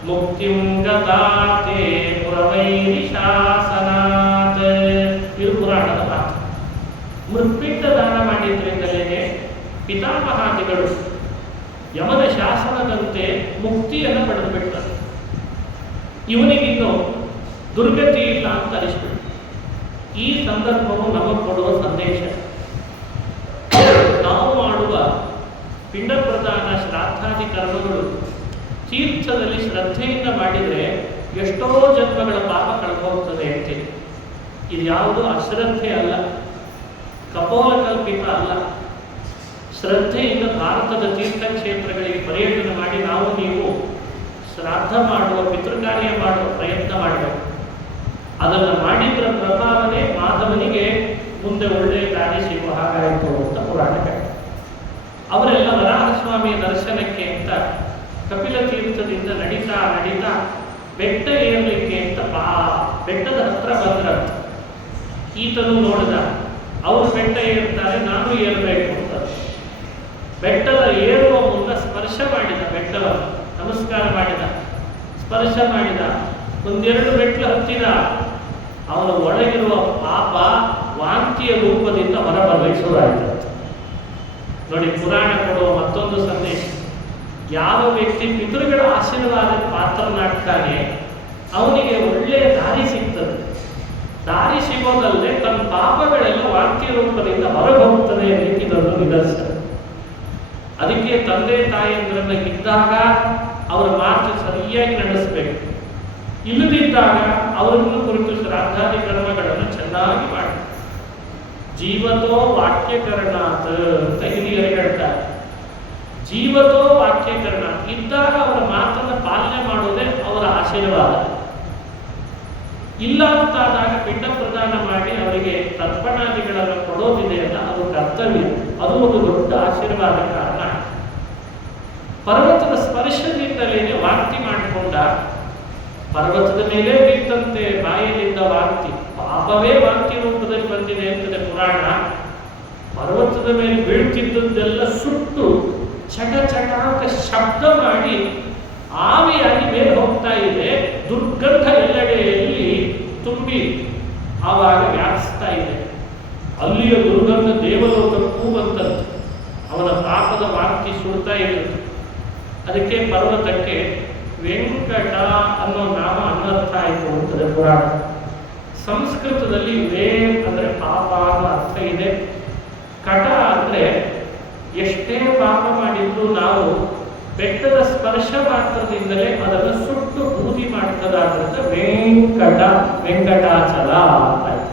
ಮುಕ್ತಿಂ ಗತಾತೆ ಪುರವೈರಿ ಶಾಸನಾತ್. ಇದು ಪುರಾಣದ ಮಾತು. ಮೃತ್ಪಿಂಡ ದಾನ ಮಾಡಿದ್ರಿಂದಲೇ ಪಿತಾಮಹಾದಿಗಳು ಯಮನ ಶಾಸನದಂತೆ ಮುಕ್ತಿಯನ್ನು ಪಡೆದು ಬಿಡ್ತಾರೆ. ಇವನಿಗಿನ್ನು ದುರ್ಗತಿ ಇಲ್ಲ ಅಂತ ಅನಿಸ್ಬಿಟ್ಟು ಈ ಸಂದರ್ಭವು ನಮಗೆ ಕೊಡುವ ಸಂದೇಶ. ನಾವು ಮಾಡುವ ಪಿಂಡ ಪ್ರದಾನ ಶ್ರಾದ್ದಾದಿ ಕರ್ಮಗಳು ತೀರ್ಥದಲ್ಲಿ ಶ್ರದ್ಧೆಯಿಂದ ಮಾಡಿದರೆ ಎಷ್ಟೋ ಜನ್ಮಗಳ ಪಾಪ ಕಳ್ಕೋಗ್ತದೆ ಅಂತೇಳಿ. ಇದು ಯಾವುದು ಅಶ್ರದ್ಧೆ ಅಲ್ಲ, ಕಪೋಲ ಕಲ್ಪಿತ ಅಲ್ಲ. ಶ್ರದ್ಧೆಯಿಂದ ಭಾರತದ ತೀರ್ಥಕ್ಷೇತ್ರಗಳಿಗೆ ಪರ್ಯಟನೆ ಮಾಡಿ ನಾವು ನೀವು ಶ್ರಾದ್ದ ಮಾಡುವ ಪಿತೃಕಾರ್ಯ ಮಾಡುವ ಪ್ರಯತ್ನ ಮಾಡಬೇಕು. ಅದನ್ನು ಮಾಡಿದ್ರ ಪ್ರಭಾವನೆ ಮಾಧವನಿಗೆ ಮುಂದೆ ಒಳ್ಳೆಯ ದಾರಿ ಸಿಗುವ ಹಾಗಾಯಿತು ಅಂತ ಪುರಾಣ ಹೇಳ್ತಾರೆ. ಅವರೆಲ್ಲ ವರಾಹಸ್ವಾಮಿಯ ದರ್ಶನಕ್ಕೆ ಅಂತ ಕಪಿಲ ತೀರ್ಥದಿಂದ ನಡೀತಾ ನಡೀತಾ ಬೆಟ್ಟ ಏರಲಿಕ್ಕೆ ಅಂತ ಬೆಟ್ಟದ ಹತ್ರ ಬಂದ್ರಂತ. ಈತನು ನೋಡಿದ, ಅವರು ಬೆಟ್ಟ ಏರ್ತಾರೆ, ನಾನು ಏರಬೇಕು ಅಂತ. ಬೆಟ್ಟದ ಏರುವ ಮುನ್ನ ಸ್ಪರ್ಶ ಮಾಡಿದ, ಬೆಟ್ಟವನ್ನು ನಮಸ್ಕಾರ ಮಾಡಿದ, ಸ್ಪರ್ಶ ಮಾಡಿದ. ಒಂದೆರಡು ಮೆಟ್ಲು ಹತ್ತಿದ. ಅವನ ಒಳಗಿರುವ ಪಾಪ ವಾಂತಿಯ ರೂಪದಿಂದ ಹೊರಬರಲಿಕ್ಕೆ ಶುರುವಾಯಿತು. ನೋಡಿ, ಪುರಾಣ ಕೊಡುವ ಮತ್ತೊಂದು ಸಂದೇಶ. ಯಾವ ವ್ಯಕ್ತಿ ಪಿತೃಗಳ ಆಶೀರ್ವಾದಕ್ಕೆ ಪಾತ್ರನಾಗ್ತಾನೆ ಅವನಿಗೆ ಒಳ್ಳೆಯ ದಾರಿ ಸಿಗ್ತದೆ. ದಾರಿ ಸಿಗೋದಲ್ಲದೆ ತನ್ನ ಪಾಪಗಳೆಲ್ಲ ವಾಂತಿಯ ರೂಪದಿಂದ ಹೊರಗೆ ಹೋಗ್ತದೆ ಅನ್ನೋಕ್ಕೆ ಇದೊಂದು ನಿದರ್ಶನ. ಅದಕ್ಕೆ ತಂದೆ ತಾಯಿಯಂದ್ರನ್ನ ಇದ್ದಾಗ ಅವರ ಮಾತು ಸರಿಯಾಗಿ ನಡೆಸಬೇಕು. ಇಲ್ಲದಿದ್ದಾಗ ಅವರನ್ನು ಕುರಿತು ಶ್ರಾದ್ದಾದಿ ಕರ್ಮಗಳನ್ನು ಚೆನ್ನಾಗಿ ಮಾಡಿ. ಜೀವತೋ ವಾಕ್ಯಕರಣಾತ್ ಅಂತ ಹಿರಿಯರು ಹೇಳ್ತಾರೆ. ಜೀವತೋ ವಾಕ್ಯಕರಣ ಇದ್ದಾಗ ಅವರ ಮಾತನ್ನು ಪಾಲನೆ ಮಾಡುವುದೇ ಅವರ ಆಶೀರ್ವಾದ. ಇಲ್ಲ ಅಂತಾದಾಗ ಪಿಂಡ ಪ್ರದಾನ ಮಾಡಿ ಅವರಿಗೆ ತರ್ಪಣಾದಿಗಳನ್ನು ಕೊಡೋದಿದೆಯಲ್ಲ, ಅದು ಕರ್ತವ್ಯ. ಅದು ಒಂದು ದೊಡ್ಡ ಆಶೀರ್ವಾದ ಕಾರಣ. ಪರ್ವತದ ಸ್ಪರ್ಶದಿಂದಲೇ ವಾಂತಿ ಮಾಡಿಕೊಂಡ. ಪರ್ವತದ ಮೇಲೆ ನಿಂತಂತೆ ಬಾಯಿಲಿಂದ ವಾಂತಿ, ಪಾಪವೇ ವಾಂತಿ ರೂಪದಲ್ಲಿ ಬಂದಿದೆ ಅಂತದೆ ಪುರಾಣ. ಪರ್ವತದ ಮೇಲೆ ಬೀಳ್ತಿದ್ದದ್ದೆಲ್ಲ ಸುಟ್ಟು ಚಟ ಚಟ ಅಂತ ಶಬ್ದ ಮಾಡಿ ಆವಿಯಾಗಿ ಮೇಲೆ ಹೋಗ್ತಾ ಇದೆ. ದುರ್ಗಂಧ ಎಲ್ಲೆಡೆಯಲ್ಲಿ ತುಂಬಿ ಆವಾಗ ವ್ಯಾಪಿಸ್ತಾ ಇದೆ. ಅಲ್ಲಿಯ ದುರ್ಗಂಧ ದೇವಲೋಕಕ್ಕೂ ಬಂತದ್ದು. ಅವನ ಪಾಪದ ವಾಂತಿ ಸುಡ್ತಾ ಇರುತ್ತೆ. ಅದಕ್ಕೆ ಪರ್ವತಕ್ಕೆ ವೆಂಕಟ ಅನ್ನೋ ನಾಮ ಅನರ್ಥ ಆಯಿತು ಅಂತದೆ ಪುರಾಣ. ಸಂಸ್ಕೃತದಲ್ಲಿ ವೇ ಅಂದರೆ ಪಾಪ ಅನ್ನೋ ಅರ್ಥ ಇದೆ. ಕಟ ಅಂದರೆ ಎಷ್ಟೇ ಪಾಪ ಮಾಡಿದ್ರು ನಾವು ಬೆಟ್ಟದ ಸ್ಪರ್ಶ ಮಾತ್ರದಿಂದಲೇ ಅದನ್ನು ಸುಟ್ಟು ಬೂದಿ ಮಾಡ್ತದಾದ್ರಿಂದ ವೆಂಕಟಾಚಲ ಆಯ್ತು.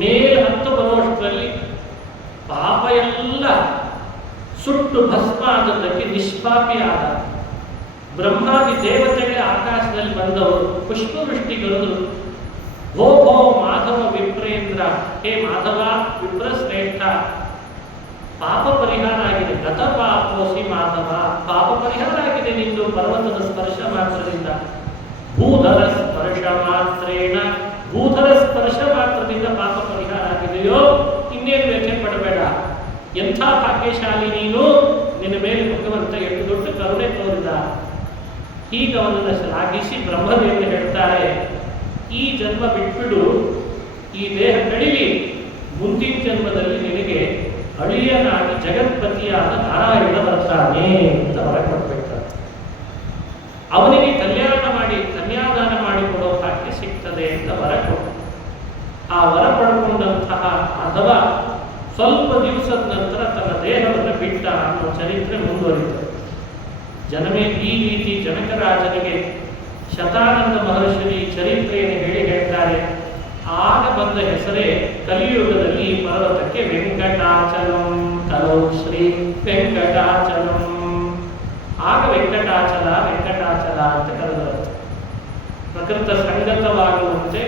ಮೇಲೆ ಹತ್ತು ಬರುವಷ್ಟರಲ್ಲಿ ಪಾಪ ಎಲ್ಲ ಸುಟ್ಟು ಭಸ್ಮ ಆದದ್ದಕ್ಕೆ ನಿಷ್ಪಾಪಿ ಆದ. ಬ್ರಹ್ಮಾದಿ ದೇವತೆಗಳೇ ಆಕಾಶದಲ್ಲಿ ಬಂದವರು ಪುಷ್ಪವೃಷ್ಟಿಗಳು, ಭೋ ಭೋ ಮಾಧವ ವಿಪ್ರೇಂದ್ರ, ಹೇ ಮಾಧವ ವಿಪ್ರಶ್ರೇಷ್ಠ, ಪಾಪ ಪರಿಹಾರ ಆಗಿದೆ. ಗತ ಪಾಪೋಸಿ ಮಾಧವ, ಪಾಪ ಪರಿಹಾರ ಆಗಿದೆ ನಿಂದು ಪರ್ವತದ ಸ್ಪರ್ಶ ಮಾತ್ರದಿಂದ. ಭೂಧರ ಸ್ಪರ್ಶ ಮಾತ್ರೇಣ, ಭೂಧರ ಸ್ಪರ್ಶ ಮಾತ್ರದಿಂದ ಪಾಪ ಪರಿಹಾರ ಆಗಿದೆಯೋ ಇನ್ನೇನು ವ್ಯಥೆ ಪಡಬೇಡ. ಎಂಥ ಭಾಗ್ಯಶಾಲಿ ನೀನು, ನಿನ್ನ ಮೇಲೆ ಭಗವಂತ ಎಷ್ಟು ದೊಡ್ಡ ಕರುಣೆ ತೋರಿದ. ಹೀಗೆ ಅವನನ್ನು ಶ್ಲಾಘಿಸಿ ಬ್ರಹ್ಮದೇವರು ಹೇಳ್ತಾರೆ, ಈ ಜನ್ಮ ಬಿಟ್ಬಿಡು, ಈ ದೇಹ ಕಡಿಲಿ, ಮುಂದಿನ ಜನ್ಮದಲ್ಲಿ ನಿನಗೆ ಅಳಿಯನಾಗಿ ಜಗತ್ಪತಿಯಾದ ನಾರಾಯಣ ಬರ್ತಾನೆ ಅಂತ ವರ ಕೊಟ್ಬಿಡ್ತಾರೆ. ಅವನಿಗೆ ಕನ್ಯಾದಾನ ಮಾಡಿಕೊಡೋ ಭಾಗ್ಯ ಸಿಗ್ತದೆ ಅಂತ ವರ ಕೊಟ್ಟು, ಆ ವರ ಪಡ್ಕೊಂಡಂತಹ ಅಥವಾ ಸ್ವಲ್ಪ ದಿವಸದ ನಂತರ ತನ್ನ ದೇಹವನ್ನು ಬಿಟ್ಟ ಅನ್ನೋ ಚರಿತ್ರೆ ಮುಂದುವರಿತದೆ. ಜನಮೇ ಈ ರೀತಿ ಜನಕರಾಜನಿಗೆ ಶತಾನಂದ ಮಹರ್ಷಿ ಚರಿತ್ರೆಯನ್ನು ಹೇಳ್ತಾರೆ. ಆಗ ಬಂದ ಹೆಸರೇ ಕಲಿಯುಗದಲ್ಲಿ ಈ ಪರ್ವತಕ್ಕೆ ವೆಂಕಟಾಚಲಂ, ಕಲೌ ಶ್ರೀ ವೆಂಕಟಾಚಲಂ. ಆಗ ವೆಂಕಟಾಚಲ ಅಂತ ಕರೆದರು. ಪ್ರಕೃತ ಸಂಗತವಾಗುವಂತೆ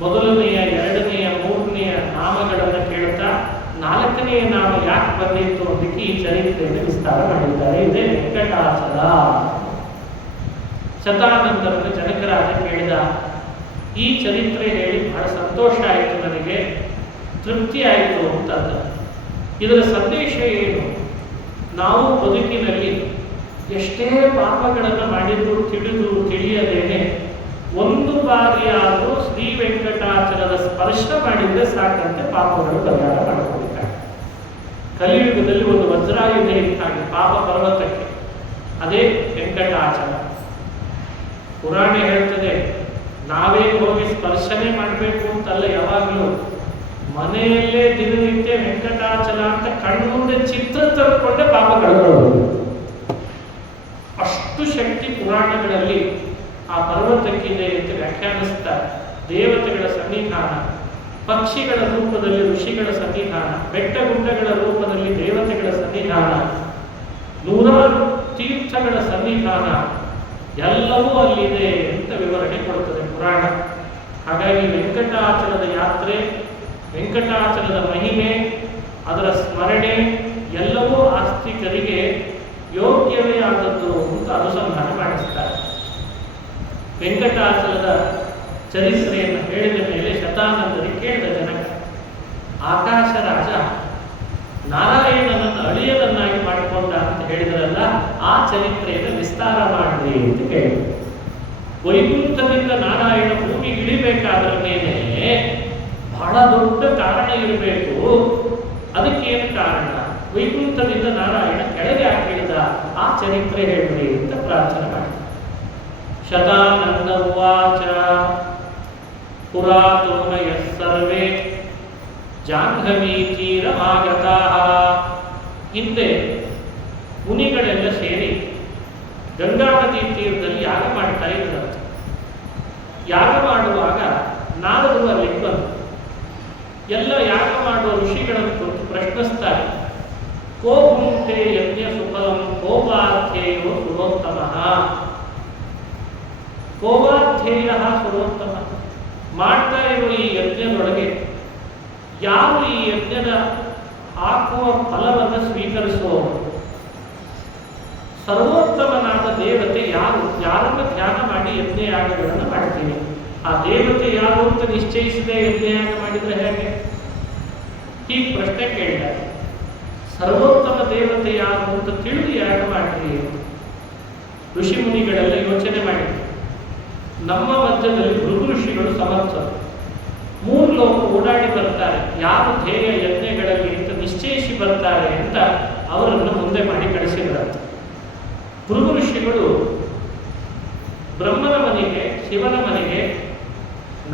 ಮೊದಲನೆಯ, ಎರಡನೆಯ, ಮೂರನೆಯ ನಾಮಗಳನ್ನು ಕೇಳ್ತಾ ನಾಲ್ಕನೆಯ ನಾಮ ಯಾಕೆ ಬಂದಿತ್ತು ಅದಕ್ಕೆ ಈ ಚರಿತ್ರೆಯನ್ನು ವಿಸ್ತಾರ ಮಾಡಿದ್ದಾರೆ. ಇದೇ ವೆಂಕಟಾಚಲ. ಶತಾನಂದರನ್ನು ಜನಕರಾಜ ಕೇಳಿದ, ಈ ಚರಿತ್ರೆ ಹೇಳಿ ಬಹಳ ಸಂತೋಷ ಆಯಿತು, ನನಗೆ ತೃಪ್ತಿ ಆಯಿತು ಅಂತಂದ. ಇದರ ಸಂದೇಶ ಏನು? ನಾವು ಬದುಕಿನಲ್ಲಿ ಎಷ್ಟೇ ಪಾಪಗಳನ್ನು ಮಾಡಿದ್ರು ತಿಳಿಯದೇನೆ ಒಂದು ಬಾರಿಯಾದರೂ ಶ್ರೀ ವೆಂಕಟಾಚಲದ ಸ್ಪರ್ಶ ಮಾಡಿದ್ರೆ ಸಾಕಂತೆ ಪಾಪಗಳು ಪರಿಹಾರ ಮಾಡಿಕೊಂಡಿದ್ದಾರೆ. ಕಲಿಯುಗದಲ್ಲಿ ಒಂದು ವಜ್ರಾಯುಧ ಇದ್ದಾಗೆ ಪಾಪ ಪರ್ವತಕ್ಕೆ, ಅದೇ ವೆಂಕಟಾಚಲ. ಪುರಾಣ ಹೇಳ್ತದೆ, ನಾವೇ ಹೋಗಿ ಸ್ಪರ್ಶನೆ ಮಾಡಬೇಕು ಅಂತಲ್ಲ, ಯಾವಾಗಲೂ ಮನೆಯಲ್ಲೇ ದಿನನಿತ್ಯ ವೆಂಕಟಾಚಲ ಅಂತ ಕಣ್ಮುಂದೆ ಚಿತ್ರ ತಂದುಕೊಂಡೆ ಪಾಪ ಕಳ್ಕೊಳ್ಳೋದು. ಅಷ್ಟು ಶಕ್ತಿ ಪುರಾಣಗಳಲ್ಲಿ ಆ ಪರ್ವತಕ್ಕಿದೆ ಅಂತ ವ್ಯಾಖ್ಯಾನಿಸ್ತಾರೆ. ದೇವತೆಗಳ ಸನ್ನಿಧಾನ, ಪಕ್ಷಿಗಳ ರೂಪದಲ್ಲಿ ಋಷಿಗಳ ಸನ್ನಿಧಾನ, ಬೆಟ್ಟ ಗುಡ್ಡಗಳ ರೂಪದಲ್ಲಿ ದೇವತೆಗಳ ಸನ್ನಿಧಾನ, ನೂರಾರು ತೀರ್ಥಗಳ ಸನ್ನಿಧಾನ, ಎಲ್ಲವೂ ಅಲ್ಲಿದೆ ಅಂತ ವಿವರಣೆ ಕೊಡುತ್ತದೆ ಪುರಾಣ. ಹಾಗಾಗಿ ವೆಂಕಟಾಚಲದ ಯಾತ್ರೆ, ವೆಂಕಟಾಚಲದ ಮಹಿಮೆ, ಅದರ ಸ್ಮರಣೆ ಎಲ್ಲವೂ ಆಸ್ತಿಕರಿಗೆ ಯೋಗ್ಯವೇ ಆದದ್ದು ಅಂತ ಅನುಸಂಧಾನ ಮಾಡಿಸ್ತಾರೆ. ವೆಂಕಟಾಚಲದ ಚರಿತ್ರೆಯನ್ನು ಹೇಳಿದ ಮೇಲೆ ಶತಾನಂದರಿಗೆ ಕೇಳಿದ ಜನಕ, ಆಕಾಶ ರಾಜ ನಾರಾಯಣನನ್ನು ಅಳಿಯನನ್ನಾಗಿ ಮಾಡಿಕೊಂಡ ಅಂತ ಹೇಳಿದ್ರಲ್ಲ, ಆ ಚರಿತ್ರೆಯನ್ನು ವಿಸ್ತಾರ ಮಾಡಿರಿ ಅಂತ ಕೇಳಿ. ವೈಕುಂಠದಿಂದ ನಾರಾಯಣ ಭೂಮಿಗೆ ಇಳಿಬೇಕಾದ್ರ ಮೇಲೆ ಬಹಳ ದೊಡ್ಡ ಕಾರಣ ಇರಬೇಕು. ಅದಕ್ಕೇನು ಕಾರಣ? ವೈಕುಂಠದಿಂದ ನಾರಾಯಣ ಕೆಳಗೆ ಹಾಕಿಳಿದ, ಆ ಚರಿತ್ರೆ ಹೇಳ್ರಿ ಅಂತ ಪ್ರಾರ್ಥನೆ ಮಾಡಿ. ಶತಾನಂದ ಉವಾಚ ಪುರಾತೋನಯ ಸರ್ವೇ ಜಾಹ್ನವೀ ತೀರಮಾಗತಾಃ. ಹಿಂದೆ ಮುನಿಗಳೆಲ್ಲ ಸೇರಿ ಗಂಗಾ ನದಿ ತೀರದಲ್ಲಿ ಯಾಗ ಮಾಡ್ತಾ ಇದ್ದರು. ಯಾಗ ಮಾಡುವಾಗ ನಾರದರು ಅಲ್ಲಿಗೆ ಬಂದರು. ಎಲ್ಲ ಯಾಗ ಮಾಡುವ ಋಷಿಗಳನ್ನು ಕುರಿತು ಪ್ರಶ್ನಿಸ್ತಾರೆ. ಕೋ ಭುಂಕ್ತೆ ಯಜ್ಞ ಸುಫಲಂ ಕೋಪಾರ್ಥೇಯೋ ಸುರೋತ್ತಮಃ. ಕೋಪಾರ್ಥೇಯ ಸುರೋತ್ತಮ. ಮಾಡ್ತಾ ಇರುವ ಈ ಯಜ್ಞದೊಳಗೆ ಯಾರು ಈ ಯಜ್ಞದ ಹಾಕುವ ಫಲವನ್ನು ಸ್ವೀಕರಿಸುವವರು? ಸರ್ವೋತ್ತಮನಾದ ದೇವತೆ ಯಾರು? ಯಾರನ್ನು ಧ್ಯಾನ ಮಾಡಿ ಯಜ್ಞಯಾಗಗಳನ್ನು ಮಾಡ್ತೀವಿ. ಆ ದೇವತೆ ಯಾರು ಅಂತ ನಿಶ್ಚಯಿಸದೆ ಯಜ್ಞಯಾಗ ಮಾಡಿದರೆ ಹೇಗೆ? ಹೀಗೆ ಪ್ರಶ್ನೆ ಕೇಳಿದ್ದಾರೆ. ಸರ್ವೋತ್ತಮ ದೇವತೆ ಯಾರು ಅಂತ ತಿಳಿದು ಯಾಗ ಮಾಡ್ತೀವಿ. ಋಷಿ ಮುನಿಗಳೆಲ್ಲ ಯೋಚನೆ ಮಾಡಿದ್ರು. ನಮ್ಮ ಮಧ್ಯದಲ್ಲಿ ಭೃಗು ಋಷಿಗಳು ಸಮರ್ಥರು. 3 ಲೋಕ ಓಡಾಡಿ ಬರ್ತಾರೆ. ಯಾರು ಧ್ಯೇಯ ಯಜ್ಞಗಳಲ್ಲಿ ಅಂತ ನಿಶ್ಚಯಿಸಿ ಬರ್ತಾರೆ ಅಂತ ಅವರನ್ನು ಮುಂದೆ ಮಾಡಿ ಕಳಿಸಿದ್ರಂತೆ. ಭೃಗು ಋಷಿಗಳು ಬ್ರಹ್ಮನ ಮನೆಗೆ, ಶಿವನ ಮನೆಗೆ,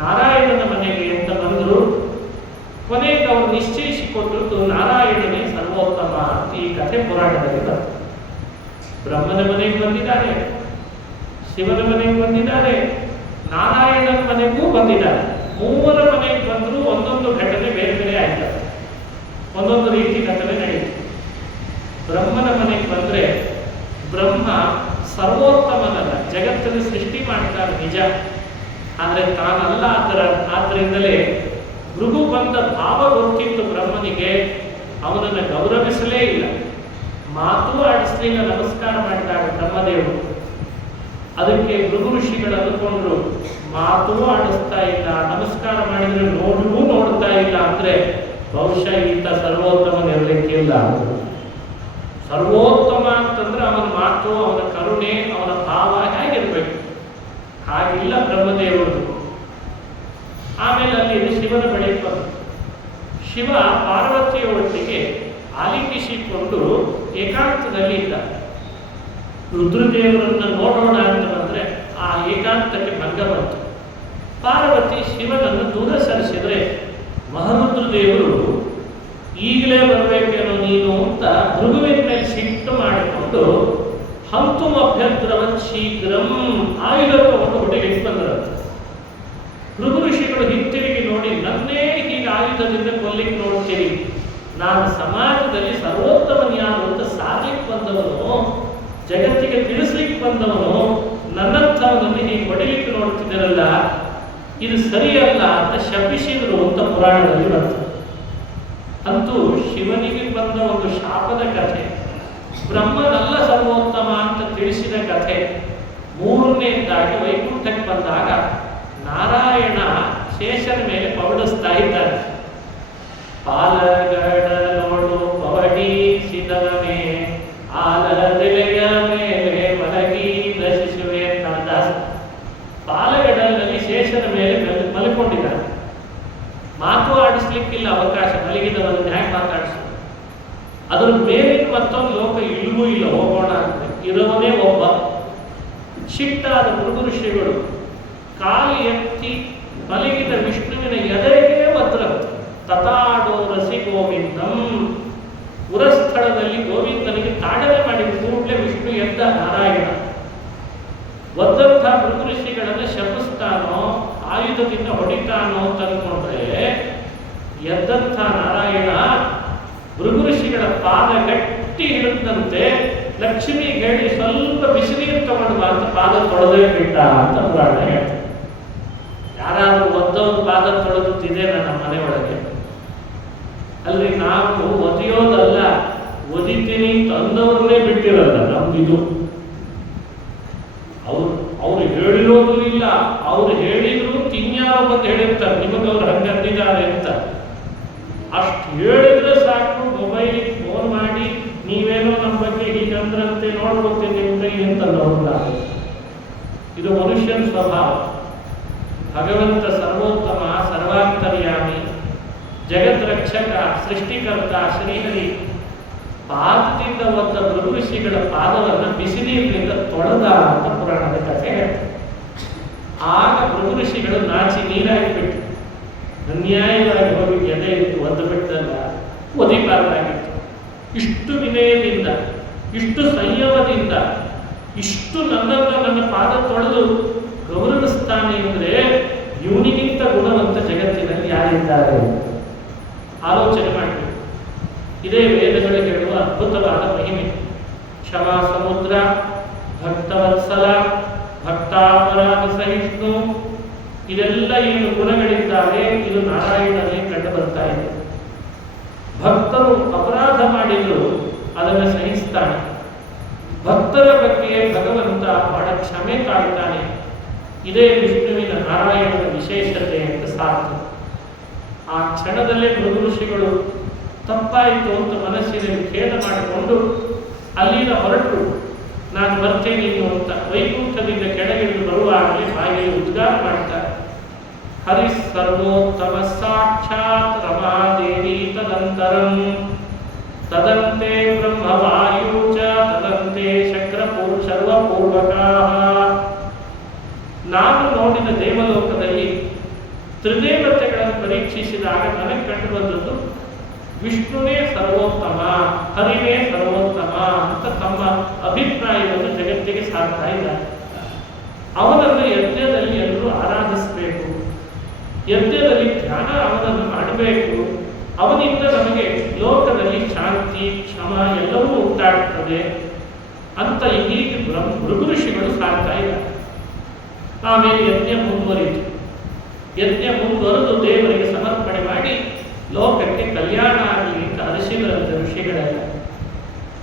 ನಾರಾಯಣನ ಮನೆಗೆ ಅಂತ ಬಂದರು. ಕೊನೆಗೆ ಅವರು ನಿಶ್ಚಯಿಸಿಕೊಟ್ಟದ್ದು ನಾರಾಯಣನೇ ಸರ್ವೋತ್ತಮ ಅಂತ ಈ ಕಥೆ ಪುರಾಣದಲ್ಲಿ ಬರ್ತದೆ. ಬ್ರಹ್ಮನ ಮನೆಗೆ ಬಂದಿದ್ದಾರೆ, ಶಿವನ ಮನೆಗೆ ಬಂದಿದ್ದಾರೆ, ನಾರಾಯಣನ ಮನೆಗೂ ಬಂದಿದ್ದಾರೆ. ಮೂವರ ಮನೆಗೆ ಬಂದರೂ ಒಂದೊಂದು ಘಟನೆ ಬೇರೆ ಬೇರೆ ಆಯ್ತದೆ, ಒಂದೊಂದು ರೀತಿ ಘಟನೆ ನಡೆಯುತ್ತೆ. ಬ್ರಹ್ಮನ ಮನೆಗೆ ಬಂದ್ರೆ ಬ್ರಹ್ಮ ಸರ್ವೋತ್ತಮನಲ್ಲ, ಜಗತ್ತನ್ನು ಸೃಷ್ಟಿ ಮಾಡ್ತಾರೆ ನಿಜ, ಆದರೆ ತಾನಲ್ಲ. ಆದ್ದರಿಂದಲೇ ಭೃಗು ಬಂದ ಭಾವ ಗೊತ್ತಿತ್ತು ಬ್ರಹ್ಮನಿಗೆ, ಅವನನ್ನು ಗೌರವಿಸಲೇ ಇಲ್ಲ, ಮಾತು ಆಡಿಸಲಿಲ್ಲ. ನಮಸ್ಕಾರ ಮಾಡಿದಾಗ ಬ್ರಹ್ಮದೇವರು ಅದಕ್ಕೆ ಭೃಗು ಋಷಿಗಳು ಅಂದುಕೊಂಡ್ರು, ಮಾತು ಆಡಿಸ್ತಾ ಇಲ್ಲ, ನಮಸ್ಕಾರ ಮಾಡಿದ್ರೆ ನೋಡ್ತಾ ಇಲ್ಲ ಅಂದ್ರೆ ಬಹುಶಃ ಈತ ಸರ್ವೋತ್ತಮನಿರಲಿಕ್ಕಿಲ್ಲ. ಸರ್ವೋತ್ತಮ ಅಂತಂದ್ರೆ ಅವನ ಮಾತು, ಅವನ ಕರುಣೆ, ಅವನ ಭಾವ ಹೇಗಿರ್ಬೇಕು, ಹಾಗಿಲ್ಲ ಬ್ರಹ್ಮದೇವರು. ಆಮೇಲೆ ಅಲ್ಲಿ ಶಿವನ ಬಳಿ ಬಂದು ಶಿವ ಪಾರ್ವತಿಯ ಒಟ್ಟಿಗೆ ಆಲಿಂಗಿಸಿಕೊಂಡು ಏಕಾಂತದಲ್ಲಿ ಇದ್ದ. ರುದ್ರದೇವರನ್ನ ನೋಡೋಣ ಅಂತ ಬಂದ್ರೆ ಆ ಏಕಾಂತಕ್ಕೆ ಭಂಗ ಬಂತು. ಪಾರ್ವತಿ ಶಿವನನ್ನು ದೂರ ಸರಿಸಿದ್ರೆ ಮಹಾರುದ್ರದೇವರು ಈಗಲೇ ಬರಬೇಕೇನೋ ನೀನು ಅಂತ ಭೃಗುವಿನ ಮೇಲೆ ಸಿಟ್ಟು ಮಾಡಿಕೊಂಡು ಹಂತುಮ ಅಭ್ಯಂತರವನ್ ಶೀಘ್ರಂ ಆಯುಧ ತಗೊಂಡು ಹೊಟ್ಟೆಗೆ ಬಂದರಂತೆ. ಭೃಗು ಋಷಿಗಳು ಹಿಂತಿರುಗಿ ನೋಡಿ, ನನ್ನೇ ಹೀಗೆ ಆಯುಧದಿಂದ ಕೊಲ್ಲಿಕ್ಕೆ ನೋಡ್ತೀರಿ, ನಾನು ಸಮಾಜದಲ್ಲಿ ಸರ್ವೋತ್ತಮನ್ ಯಾರು ಅಂತ ಸಾರ್ಲಿಕ್ಕೆ ಬಂದವನು, ಜಗತ್ತಿಗೆ ತಿಳಿಸ್ಲಿಕ್ಕೆ ಬಂದವನು, ನನ್ನಂಥವನನ್ನು ಹೀಗೆ ಹೊಡಿಲಿಕ್ಕೆ ನೋಡ್ತಿದ್ದೀರಲ್ಲ, ಇದು ಸರಿಯಲ್ಲ ಅಂತ ಶಪಿಸಿದ್ರು ಅಂತ ಪುರಾಣದಲ್ಲಿ ಬರ್ತದೆ. ಅಂತೂ ಶಿವನಿಗೆ ಬಂದ ಒಂದು ಶಾಪದ ಕಥೆ, ಬ್ರಹ್ಮನಲ್ಲ ಸರ್ವೋತ್ತಮ ಅಂತ ತಿಳಿಸಿದ ಕಥೆ. ಮೂರನೇದಾಗಿ ವೈಕುಂಠಕ್ಕೆ ಬಂದಾಗ ನಾರಾಯಣ ಶೇಷನ ಮೇಲೆ ಪವಡಿಸ್ತಾ ಇದ್ದಾರೆ. ಪಾಲಗಡ ನೋಡು ಪವಡಿಸಿದವನೇ, ಆಲದೆಲೆಯ ಮೇಲೆ ಮಲಗಿದ ಶಿಶುವೆ ಅಂತ ಪಾಲಗಡಲ್ಲಿ ಶೇಷನ ಮೇಲೆ ಮಲ್ಕೊಂಡಿದ್ದಾರೆ. ಮಾತು ಆಡಿಸ್ಲಿಕ್ಕಿಲ್ಲ ಅವಕಾಶ, ಮಲಗಿದವರನ್ನು ಹೇಗೆ ಮಾತಾಡಿಸೋದು? ಅದ್ರ ಮೇಲಿನ ಮತ್ತೊಂದು ಲೋಕ ಇಲ್ವೂ ಇಲ್ಲ, ಹೋಗೋಣ ಅಂತ ಇರೋವನೇ ಒಬ್ಬ. ಶಿಟ್ಟಾದ ಭೃಗು ಋಷಿಗಳು ಕಾಲು ಎತ್ತಿ ಮಲಗಿದ ವಿಷ್ಣುವಿನ ಎದೆಗೆ ಒದ್ರ ತತಾಡೋ ರಸಿ ಗೋವಿಂದಂ. ಉರಸ್ಥಳದಲ್ಲಿ ಗೋವಿಂದನಿಗೆ ತಾಡನೆ ಮಾಡಿದ ಕೂಡಲೇ ವಿಷ್ಣು ಎದ್ದ ನಾರಾಯಣ. ಒದ್ದಂಥ ಭೃಗು ಋಷಿಗಳನ್ನು ಶಪಿಸ್ತಾನೋ ಆಯುಧದಿಂದ ಹೊಡಿತಾನೋ ಅಂತ ಅಂದ್ಕೊಂಡ್ರೆ ಎದ್ದಂಥ ನಾರಾಯಣ ಭೃಗು ಋಷಿಗಳ ಪಾದ ಗಟ್ಟಿ ಹಿಡಿದಂತೆ ಲಕ್ಷ್ಮಿ ಹೇಳಿ ಸ್ವಲ್ಪ ಬಿಸಿನೀರು ತಗೊಂಡು ಅಂತ ಪಾದ ತೊಳೆದೇ ಬಿಟ್ಟ ಅಂತ ಪುರಾಣ ಹೇಳ್ತಾರೆ. ಯಾರಾದ್ರೂ ಒದ್ದವ್ರ ಪಾದ ತೊಳೆದುತ್ತಿದೆ ನಮ್ಮ ಮನೆಯೊಳಗೆ ಅಲ್ರಿ, ನಾವು ಒದಿಯೋದಲ್ಲ, ಒದಿತೀನಿ ತಂದವ್ರನ್ನೇ ಬಿಟ್ಟಿರಲ್ಲ ನಮ್ಗಿದು. ಅವ್ರು ಹೇಳಿರೋದು ಇಲ್ಲ, ಅವ್ರು ಹೇಳಿದ್ರು ತಿನ್ಯಾರೋ ಬಂದು ಹೇಳಿರ್ತಾರೆ ನಿಮಗೆ ಅವ್ರು ಹಂಗೆ ಅಂದಿದ್ದಾರೆ ಅಂತ. ಅಷ್ಟು ಹೇಳಿದ್ರೆ ಸಾಕು, ಮೊಬೈಲಿಗೆ ಫೋನ್ ಮಾಡಿ ನೀವೇನೋ ನಮ್ಮ ಬಗ್ಗೆ ಹೀಗಂದ್ರಂತೆ ನೋಡ್ಕೊತೀನಿ ನಿಮ್ಮ ಕೈ ಅಂತ ನೋಡಲ್ಲ. ಇದು ಮನುಷ್ಯನ ಸ್ವಭಾವ. ಭಗವಂತ ಸರ್ವೋತ್ತಮ, ಸರ್ವಾಂತರ್ಯಾಮಿ, ಜಗತ್ ರಕ್ಷಕ, ಸೃಷ್ಟಿಕರ್ತ ಶ್ರೀಹರಿ ಪಾದದಿಂದ ಒದ್ದ ಭೃಗು ಋಷಿಗಳ ಪಾದವನ್ನು ಬಿಸಿನೀರಿನಿಂದ ತೊಳೆದ ಅಂತ ಪುರಾಣದ ಕಥೆ. ಆಗ ಭೃಗು ಋಷಿಗಳು ನಾಚಿ ನೀರಾಗಿಬಿಟ್ಟು ಅನ್ಯಾಯವಾಗಿ ಹೋಗಿ ಎದೆ ಇತ್ತು ಒದ್ದು ಬಿಟ್ಟಲ್ಲ, ಒದಿಬಾರ್ದಾಗಿತ್ತು. ಇಷ್ಟು ವಿನಯದಿಂದ, ಇಷ್ಟು ಸಂಯಮದಿಂದ, ಇಷ್ಟು ನನ್ನ ಪಾದ ತೊಳೆದು ಗೌರವಿಸ್ತಾನೆ ಅಂದರೆ ಇವನಿಗಿಂತ ಗುಣವಂತ ಜಗತ್ತಿನಲ್ಲಿ ಯಾರಿದ್ದಾರೆ? ಆಲೋಚನೆ ಮಾಡಬೇಕು. ಇದೇ ವೇದಗಳು ಹೇಳುವ ಅದ್ಭುತವಾದ ಮಹಿಮೆ. ಕ್ಷಮಾ ಸಮುದ್ರ, ಭಕ್ತವತ್ಸಲ, ಭಕ್ತಾಪರಾಧ ಸಹಿಷ್ಣು, ಇದೆಲ್ಲ ಏನು ಗುಣಗಳಿದ್ದಾರೆ, ಇದು ನಾರಾಯಣನೇ ಕಂಡು ಬರ್ತಾ ಇದೆ. ಭಕ್ತರು ಅಪರಾಧ ಮಾಡಿದ್ರು ಅದನ್ನು ಸಹಿಸ್ತಾನೆ. ಭಕ್ತರ ಬಗ್ಗೆ ಭಗವಂತ ಬಹಳ ಕ್ಷಮೆ ಕಾಡ್ತಾನೆ. ಇದೇ ವಿಷ್ಣುವಿನ ನಾರಾಯಣನ ವಿಶೇಷತೆ ಅಂತ ಸಾಧ್ಯ. ಆ ಕ್ಷಣದಲ್ಲೇ ಭೃಗು ಋಷಿಗಳು ತಪ್ಪಾಯಿತು ಅಂತ ಮನಸ್ಸಿನಲ್ಲಿ ಖೇದ ಮಾಡಿಕೊಂಡು ಅಲ್ಲಿಂದ ಹೊರಟು ನಾನು ಬರ್ತೇನೆ ಅಂತ ವೈಕುಂಠದಿಂದ ಕೆಳಗಿಳಿದು ಬರುವಾಗಲೇ ಬಾಯಿಯಲ್ಲಿ ಉದ್ಗಾರ ಮಾಡ್ತಾರೆ. ಹರಿ ಸರ್ವೋತ್ತಮ ಸಾಕ್ಷಾತ್ ರಮಾದೇವಿ ತದಂತರಂ ತದಂತೆ ಬ್ರಹ್ಮವಾಯು ಚ ತದಂತೆ ಶಕ್ರಪೂರ್ ಸರ್ವಪೂರ್ವಕಾಃ. ನಾನು ನೋಡಿದ ದೇವಲೋಕದಲ್ಲಿ ತ್ರಿದೇವತೆಗಳನ್ನು ಪರೀಕ್ಷಿಸಿದಾಗ ನನಗೆ ಕಂಡು ಬಂದದ್ದು ವಿಷ್ಣುನೇ ಸರ್ವೋತ್ತಮ, ಹರಿನೇ ಸರ್ವೋತ್ತಮ ಅಂತ ತಮ್ಮ ಅಭಿಪ್ರಾಯವನ್ನು ಜಗತ್ತಿಗೆ ಸಾರ್ತಾ ಇದ್ದಾರೆ. ಅವನನ್ನು ಯಜ್ಞದಲ್ಲಿ ಎಲ್ಲರೂ ಆರಾಧಿಸಬೇಕು, ಯಜ್ಞದಲ್ಲಿ ಧ್ಯಾನ ಅವನನ್ನು ಮಾಡಬೇಕು. ಅವನಿಂದ ನಮಗೆ ಲೋಕದಲ್ಲಿ ಶಾಂತಿ, ಕ್ಷಮ ಎಲ್ಲವೂ ಉಂಟಾಗುತ್ತದೆ ಅಂತ ಹೀಗೆ ಭೃಗು ಋಷಿಗಳು ಸಾರ್ತಾ ಇದ್ದಾರೆ. ಆಮೇಲೆ ಯಜ್ಞ ಮುಂದುವರಿಯಿತು. ಯಜ್ಞ ಮುಂದುವರೆದು ದೇವರಿಗೆ ಸಮರ್ಪಣೆ ಮಾಡಿ ಲೋಕಕ್ಕೆ ಕಲ್ಯಾಣ ಆಗಲಿ ಅಂತ ಹರಿಸಿದರಂತೆ ಋಷಿಗಳೆಲ್ಲ.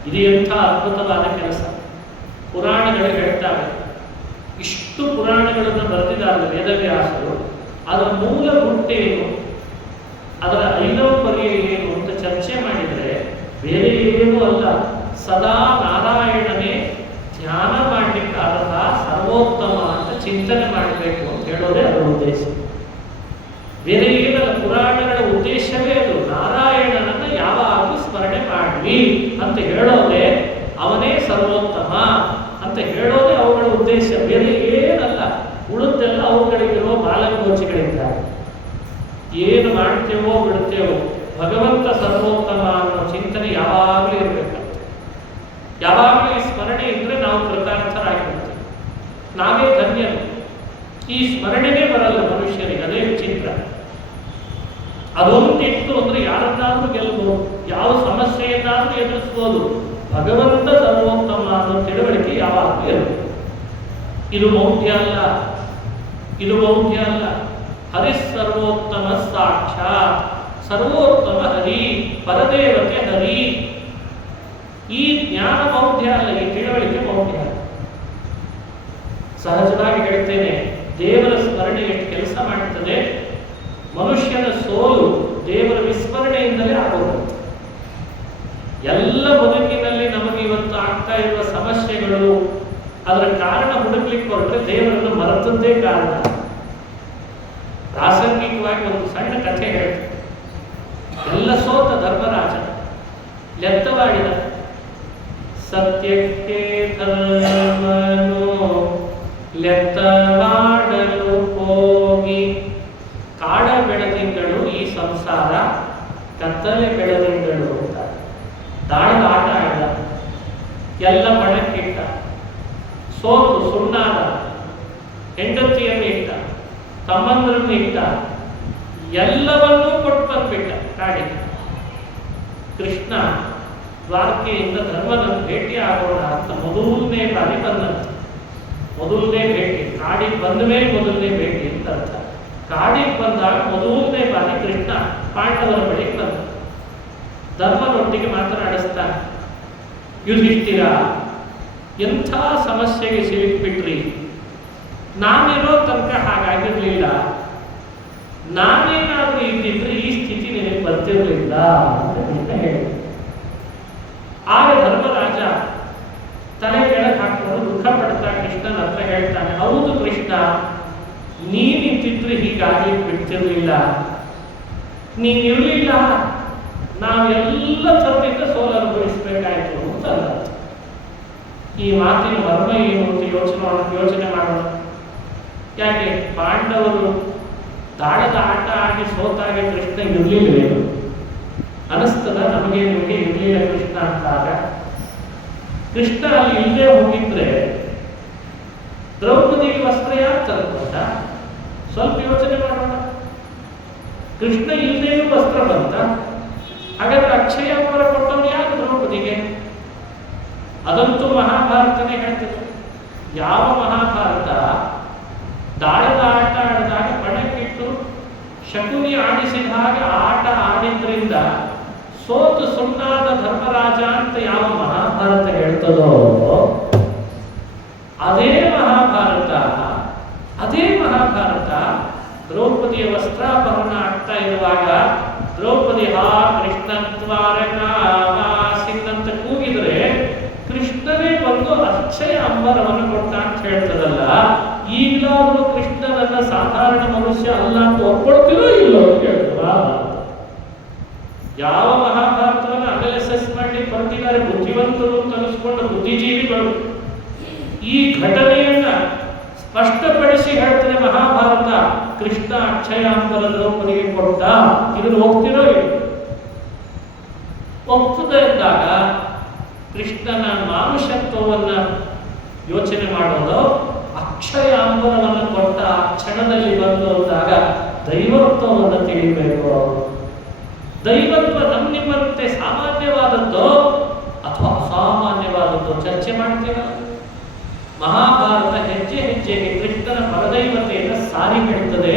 ಇದು ಎಂಥ ಅದ್ಭುತವಾದ ಕೆಲಸ. ಪುರಾಣಗಳು ಹೇಳ್ತಾರೆ, ಇಷ್ಟು ಪುರಾಣಗಳನ್ನು ಬರೆದಿದ್ದಾರೆ ವೇದವ್ಯಾಸರು. ಅದರ ಮೂಲ ಗುಟ್ಟೇನು, ಅದರ ಐಲೋಪರ್ಯ ಏನು ಅಂತ ಚರ್ಚೆ ಮಾಡಿದರೆ ಬೇರೆ ಏನೂ ಅಲ್ಲ, ಸದಾ ನಾರಾಯಣನೇ ಧ್ಯಾನ ಮಾಡಲಿಕ್ಕಾದ ಸರ್ವೋತ್ತಮ ಅಂತ ಚಿಂತನೆ ಮಾಡಬೇಕು ಅಂತ ಹೇಳೋದೇ ಅದರ ಉದ್ದೇಶ. ಬೇರೆ ಏನಲ್ಲ, ಪುರಾಣಗಳ ಉದ್ದೇಶವೇ ಅದು. ನಾರಾಯಣನನ್ನು ಯಾವಾಗಲೂ ಸ್ಮರಣೆ ಮಾಡ್ವಿ ಅಂತ ಹೇಳೋದೇ, ಅವನೇ ಸರ್ವೋತ್ತಮ ಅಂತ ಹೇಳೋದೇ ಅವುಗಳ ಉದ್ದೇಶ. ಬೇರೆ ಏನಲ್ಲ. ಉಳಿದೆಲ್ಲ ಅವುಗಳಿಗಿರೋ ಬಾಲಗೋಚಿಗಳಿದ್ದಾರೆ. ಏನು ಮಾಡ್ತೇವೋ ಬಿಡ್ತೇವೋ, ಭಗವಂತ ಸರ್ವೋತ್ತಮ ಅನ್ನೋ ಚಿಂತನೆ ಯಾವಾಗಲೂ ಇರಬೇಕಂತೆ. ಯಾವಾಗಲೂ ಈ ಸ್ಮರಣೆ ಇದ್ರೆ ನಾವು ಕೃತಾರ್ಥರಾಗಿರ್ತೀವಿ, ನಾವೇ ಧನ್ಯರು. ಈ ಸ್ಮರಣೆನೇ ಬರಲ್ಲ ಮನುಷ್ಯರಿಗೆ, ಅದೇ ವಿಚಿತ್ರ. ಅದೊಂದಿತ್ತು ಅಂದ್ರೆ ಯಾರನ್ನಾದ್ರೂ ಗೆಲ್ಬಹುದು, ಯಾವ ಸಮಸ್ಯೆಯನ್ನಾದ್ರೂ ಎದುರಿಸ್ಬೋದು. ಭಗವಂತ ಸರ್ವೋತ್ತಮ ಅನ್ನೋ ತಿಳುವಳಿಕೆ ಯಾವಾಗಲೂ ಇರಬೇಕು. ಇದು ಮೌಢ್ಯ ಅಲ್ಲ, ಇದು ಮೌಢ್ಯ ಅಲ್ಲ. ಹರಿ ಸರ್ವೋತ್ತಮ ಸಾಕ್ಷಾತ್, ಸರ್ವೋತ್ತಮ ಹರಿ, ಪರದೇವತೆ ಹರಿ. ಈ ಜ್ಞಾನ ಮೌಢ್ಯ ಅಲ್ಲ, ಈ ತಿಳುವಳಿಕೆ ಮೌಢ್ಯ ಅಲ್ಲ. ಸಹಜವಾಗಿ ಹೇಳ್ತೇನೆ, ದೇವರ ಸ್ಮರಣೆ ಎಷ್ಟು ಕೆಲಸ ಮಾಡುತ್ತದೆ. ಮನುಷ್ಯನ ಸೋಲು ದೇವರ ವಿಸ್ಮರಣೆಯಿಂದಲೇ ಆಗೋದು. ಎಲ್ಲ ಬದುಕಿನಲ್ಲಿ ನಮಗೆ ಇವತ್ತು ಆಗ್ತಾ ಇರುವ ಸಮಸ್ಯೆಗಳು, ಅದರ ಕಾರಣ ಹುಡುಕ್ಲಿಕ್ಕೆ ಹೊರಟ್ರೆ ದೇವರನ್ನು ಮರೆತದ್ದೇ ಕಾರಣ. ಪ್ರಾಸಂಗಿಕವಾಗಿ ಒಂದು ಸಣ್ಣ ಕಥೆ ಹೇಳ್ತಾರೆ. ಎಲ್ಲ ಸೋತ ಧರ್ಮರಾಜ ಲೆತ್ತವಾಡಿದ. ಸತ್ಯಕ್ಕೆ ಧರ್ಮನು ಲೆತ್ತವಾಡಲು ಹೋಗಿ, ಕಾಡ ಬೆಳದಿಂಗಳು ಈ ಸಂಸಾರ, ಕತ್ತಲೆ ಬೆಳದಿಂಗಳು ಅಂತ ದಾಳದ ಆಟ ಆಡಿದ. ಎಲ್ಲ ಬಣಕ್ಕಿಟ್ಟ, ಸೋತು ಸುಣ್ಣಾದ, ಹೆಂಡತಿಯನ್ನು ಇಟ್ಟ, ತಮ್ಮಂದ್ರನ್ನು ಇಟ್ಟ, ಎಲ್ಲವನ್ನೂ ಕೊಟ್ಟು ಬಂದ್ಬಿಟ್ಟ ಕಾಡಿಗೆ. ಕೃಷ್ಣ ದ್ವಾರಕೆಯಿಂದ ಧರ್ಮನನ್ನು ಭೇಟಿ ಆಗೋಣ ಅಂತ ಮೊದಲನೇ ಬಾರಿ ಬಂದಂತ. ಮೊದಲನೇ ಭೇಟಿ, ಕಾಡಿಗೆ ಬಂದ ಮೇಲೆ ಮೊದಲನೇ ಭೇಟಿ ಅಂತ ಅರ್ಥ. ಕಾಡಿಗೆ ಬಂದಾಗ ಮೊದಲನೇ ಬಾರಿ ಕೃಷ್ಣ ಪಾಂಡವರ ಬಳಿಗೆ ಬಂದ. ಧರ್ಮನೊಟ್ಟಿಗೆ ಮಾತನಾಡಿಸ್ತಾನೆ. ಯುಧಿಷ್ಠಿರ, ಎಂಥ ಸಮಸ್ಯೆಗೆ ಸಿಲುಕಿಬಿಟ್ರಿ. ನಾನಿರೋ ತನಕ ಹಾಗಾಗಿರ್ಲಿಲ್ಲ. ನಾನೇನಾದ್ರೂ ಇದ್ದಿದ್ರೆ ಈ ಸ್ಥಿತಿ ನಿನಗೆ ಬರ್ತಿರ್ಲಿಲ್ಲ ಅಂತ ಕೃಷ್ಣ ಹೇಳಿ. ಆಗ ಧರ್ಮರಾಜ ತಲೆ ಕೆಳಗೆ ಹಾಕಿಕೊಂಡು ದುಃಖ ಪಡ್ತಾ ಕೃಷ್ಣನ ಹತ್ರ ಹೇಳ್ತಾನೆ, ಹೌದು ಕೃಷ್ಣ, ನೀನಿದ್ದಿದ್ರೆ ಹೀಗಾಗಿ ಬಿಡ್ತಿರ್ಲಿಲ್ಲ. ನೀನಿರ್ಲಿಲ್ಲ, ನಾವೆಲ್ಲ ಥರದಿಂದ ಸೋಲು ಅನುಭವಿಸ್ಬೇಕಾಯ್ತು ಅಂತ ಅಲ್ಲ. ಈ ಮಾತಿನ ಮರ್ಮ ಏನು ಅಂತ ಯೋಚನೆ ಮಾಡೋಣ. ಯಾಕೆ ಪಾಂಡವರು ದಾಳದ ಆಟ ಆಡಿ ಸೋತಾಗ ಕೃಷ್ಣ ಇರ್ಲಿಲ್ವೇನು ಅನಿಸ್ತದ ನಮಗೆ, ನಿಮಗೆ ಇರ್ಲಿಲ್ಲ ಕೃಷ್ಣ ಅಂತಾಗ. ಕೃಷ್ಣ ಅಲ್ಲಿ ಇಲ್ಲದೆ ಹೋಗಿದ್ರೆ ದ್ರೌಪದಿಗೆ ವಸ್ತ್ರ ಯಾರು ತರಬಹುದ? ಸ್ವಲ್ಪ ಯೋಚನೆ ಮಾಡೋಣ. ಕೃಷ್ಣ ಇಲ್ಲದೇನೂ ವಸ್ತ್ರ ಬಂತ, ಹಾಗಾದ್ರೆ ಅಕ್ಷಯ ವರ ಕೊಟ್ಟವ್ರು ಯಾರು ದ್ರೌಪದಿಗೆ? ಅದಂತೂ ಮಹಾಭಾರತನೇ ಹೇಳ್ತಿದ್ರು. ಯಾವ ಮಹಾಭಾರತ ದಾಳದ ಆಟ ಆಡಿದಾಗ ಬಣಕ್ಕಿಟ್ಟು ಶಕುನಿ ಆಡಿಸಿದ ಹಾಗೆ ಆಟ ಆಡಿದ್ರಿಂದ ಸೋತು ಸುಣ್ಣಾದ ಧರ್ಮರಾಜ ಅಂತ ಯಾವ ಮಹಾಭಾರತ ಹೇಳ್ತದೋ, ಅದೇ ಮಹಾಭಾರತ ದ್ರೌಪದಿಯ ವಸ್ತ್ರಾಪಹರಣ ಆಗ್ತಾ ಇರುವಾಗ ದ್ರೌಪದಿ ಹಾ ಕೃಷ್ಣ ದ್ವಾರಕಾವಾಸಿಂದಂತ ಕೂಗಿದ್ರೆ ಕೃಷ್ಣನೇ ಬಂದು ಅಕ್ಷಯ ಅಂಬರವನ್ನು ಕೊಟ್ಟ ಅಂತ ಹೇಳ್ತದಲ್ಲ. ಈಗಲಾದ್ರೂ ಕೃಷ್ಣನನ್ನ ಸಾಧಾರಣ ಮನುಷ್ಯ ಅಲ್ಲ ಅಂತ ಒಪ್ಕೊಳ್ತೀರೋ ಇಲ್ಲೋ ಅಂತ ಹೇಳ್ತದ. ಯಾವ ಮಹಾಭಾರತವನ್ನು ಅನಾಲಿಸಿಸ್ ಮಾಡಿ ಬರ್ತಿದ್ದಾರೆ ಬುದ್ಧಿವಂತರು ತನಿಸ್ಕೊಂಡ ಬುದ್ಧಿಜೀವಿಗಳು. ಈ ಘಟನೆಯನ್ನ ಸ್ಪಷ್ಟಪಡಿಸಿ ಹೇಳ್ತಾರೆ ಮಹಾಭಾರತ. ಕೃಷ್ಣ ಅಕ್ಷಯಾಂಬರ ದ್ರೌಪದಿಗೆ ಕೊಟ್ಟ, ಇದನ್ನು ಹೋಗ್ತಿರೋ ಇಲ್ಲ. ಒಪ್ಪುತ್ತದೆ ಎಂದಾಗ ಕೃಷ್ಣನ ಮಾನುಷತ್ವವನ್ನು ಯೋಚನೆ ಮಾಡೋದು, ಅಕ್ಷಯಾಂಬರವನ್ನು ಕೊಟ್ಟ ಆ ಕ್ಷಣದಲ್ಲಿ ಬಂದು ಅಂದಾಗ ದೈವತ್ವವನ್ನು ತಿಳಿಬೇಕು. ದೈವತ್ವ ನಿಮ್ಮಂತೆ ಸಾಮಾನ್ಯವಾದದ್ದು ಅಥವಾ ಅಸಾಮಾನ್ಯವಾದದ್ದು ಚರ್ಚೆ ಮಾಡ್ತೀರಾ? ಮಹಾಭಾರತ ಹೆಜ್ಜೆ ಹೆಜ್ಜೆಗೆ ಕೃಷ್ಣನ ಪರದೈವತೆಯನ್ನು ಸಾರಿ ಬಿಡುತ್ತದೆ.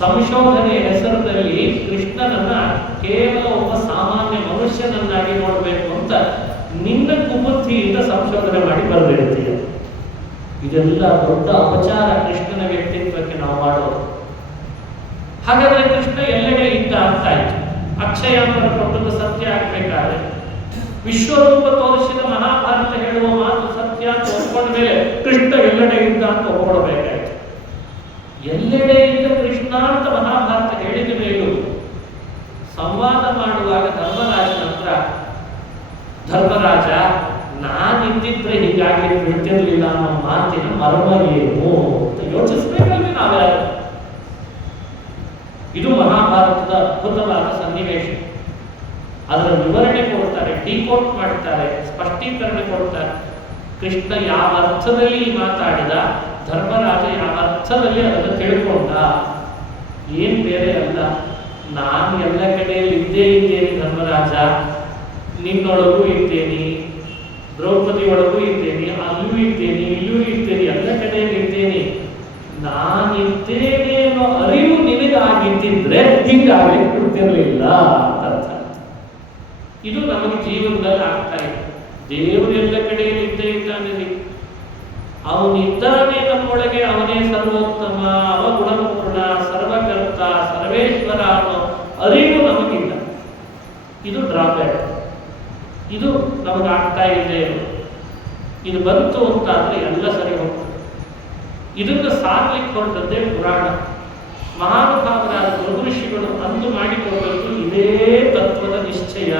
ಸಂಶೋಧನೆಯ ಹೆಸರಿನಲ್ಲಿ ಕೃಷ್ಣನನ್ನ ಕೇವಲ ಒಬ್ಬ ಸಾಮಾನ್ಯ ಮನುಷ್ಯನನ್ನಾಗಿ ನೋಡಬೇಕು ಅಂತ ನಿನ್ನ ಕುಬುದ್ಧಿಯಿಂದ ಸಂಶೋಧನೆ ಮಾಡಿ ಬರೆದಿರುತ್ತೀಯ. ಇದೆಲ್ಲ ದೊಡ್ಡ ಅಪಚಾರ ಕೃಷ್ಣನ ವ್ಯಕ್ತಿತ್ವಕ್ಕೆ ನಾವು ಮಾಡೋದು. ಹಾಗಾದ್ರೆ ಕೃಷ್ಣ ಎಲ್ಲೆಡೆ ಇದ್ದ ಅಂತಾಯ್ತು. ಅಕ್ಷಯಾಂಬರ ಕೊಟ್ಟದ್ದು ಸತ್ಯ ಆಗ್ಬೇಕಾದ್ರೆ, ವಿಶ್ವರೂಪ ತೋರಿಸಿದ ಮಹಾಭಾರತ ಹೇಳುವ ಮಾತು ಸತ್ಯ ಅಂತ ಒಪ್ಕೊಂಡ ಮೇಲೆ ಕೃಷ್ಣ ಎಲ್ಲೆಡೆ ಇದ್ದ ಅಂತ ಒಪ್ಕೊಳ್ಬೇಕಾಯ್ತು. ಎಲ್ಲೆಡೆ ಇದ್ದ ಕೃಷ್ಣ ಅಂತ ಮಹಾಭಾರತ ಹೇಳಿದ ಮೇಲೂ ಸಂವಾದ ಮಾಡುವಾಗ ಧರ್ಮರಾಜನ ಹತ್ರ, ಧರ್ಮರಾಜ ನಾನಿದ್ದಿದ್ರೆ ಹೀಗಾಗಿ ಬಿಡ್ತಿರ್ಲಿಲ್ಲ ಅನ್ನೋ ಮಾತಿನ ಮರ್ಮ ಏನು ಅಂತ ಯೋಚಿಸ್ಬೇಕಲ್ವೇ ನಾವ್ಯಾರು? ಇದು ಮಹಾಭಾರತದ ಅದ್ಭುತವಾದ ಸನ್ನಿವೇಶ. ಅದರ ವಿವರಣೆ ಕೊಡ್ತಾರೆ, ಡಿಕೋಡ್ ಮಾಡ್ತಾರೆ, ಸ್ಪಷ್ಟೀಕರಣ ಕೊಡ್ತಾರೆ. ಕೃಷ್ಣ ಯಾವ ಅರ್ಥದಲ್ಲಿ ಮಾತಾಡಿದ, ಧರ್ಮರಾಜ ಯಾವ ಅರ್ಥದಲ್ಲಿ ಅದನ್ನು ತಿಳ್ಕೊಂಡ. ಏನ್ ಬೇರೆ ಅಲ್ಲ, ನಾನು ಎಲ್ಲ ಕಡೆಯಲ್ಲಿ ಇದ್ದೇ ಇದ್ದೇನೆ ಧರ್ಮರಾಜ, ನಿನ್ನೊಳಗೂ ಇದ್ದೇನೆ, ದ್ರೌಪದಿ ಒಳಗೂ ಇದ್ದೇನೆ, ಅಲ್ಲೂ ಇದ್ದೇನೆ, ಇಲ್ಲೂ ಇದ್ದೇನೆ, ಎಲ್ಲ ಕಡೆಯಲ್ಲಿ ಇದ್ದೇನೆ. ನಾನಿದ್ದೇನೆ ಅನ್ನೋ ಅರಿವು ನಿನಗಾಗಿದ್ದಿದ್ರೆ ಹಿಂಗಾಗಿ ಕೊಡ್ತಿರ್ಲಿಲ್ಲ ಅಂತ ಅರ್ಥ. ಇದು ನಮಗೆ ಜೀವನದಲ್ಲಿ ಆಗ್ತಾ ಇದೆ. ದೇವರು ಎಲ್ಲ ಕಡೆಯಲ್ಲಿ ಇದ್ದೇ ಇದ್ದಾನೆ, ಅವನಿದ್ದಾನೆ ನಮ್ಮೊಳಗೆ, ಅವನೇ ಸರ್ವೋತ್ತಮ, ಅವಗುಣಪೂರ್ಣ, ಸರ್ವಕರ್ತ, ಸರ್ವೇಶ್ವರ ಅನ್ನೋ ಅರಿವು ನಮಗಿಲ್ಲ. ಇದು ಡ್ರಾಬ್ಯಾಕ್. ಇದು ನಮಗಾಗ್ತಾ ಇದೆ. ಇದು ಬಂತು ಅಂತಾದ್ರೆ ಎಲ್ಲ ಸರಿ ಹೋಗ್ತದೆ. ಇದನ್ನು ಸಾರ್ಲಿಕ್ಕೆ ಹೊರಟದ್ದೇ ಪುರಾಣ. ಮಹಾನುಭಾವರಾದ ಋಷಿಗಳು ಅಂದು ಮಾಡಿಕೊಡಬೇಕು ಇದೇ ತತ್ವದ ನಿಶ್ಚಯ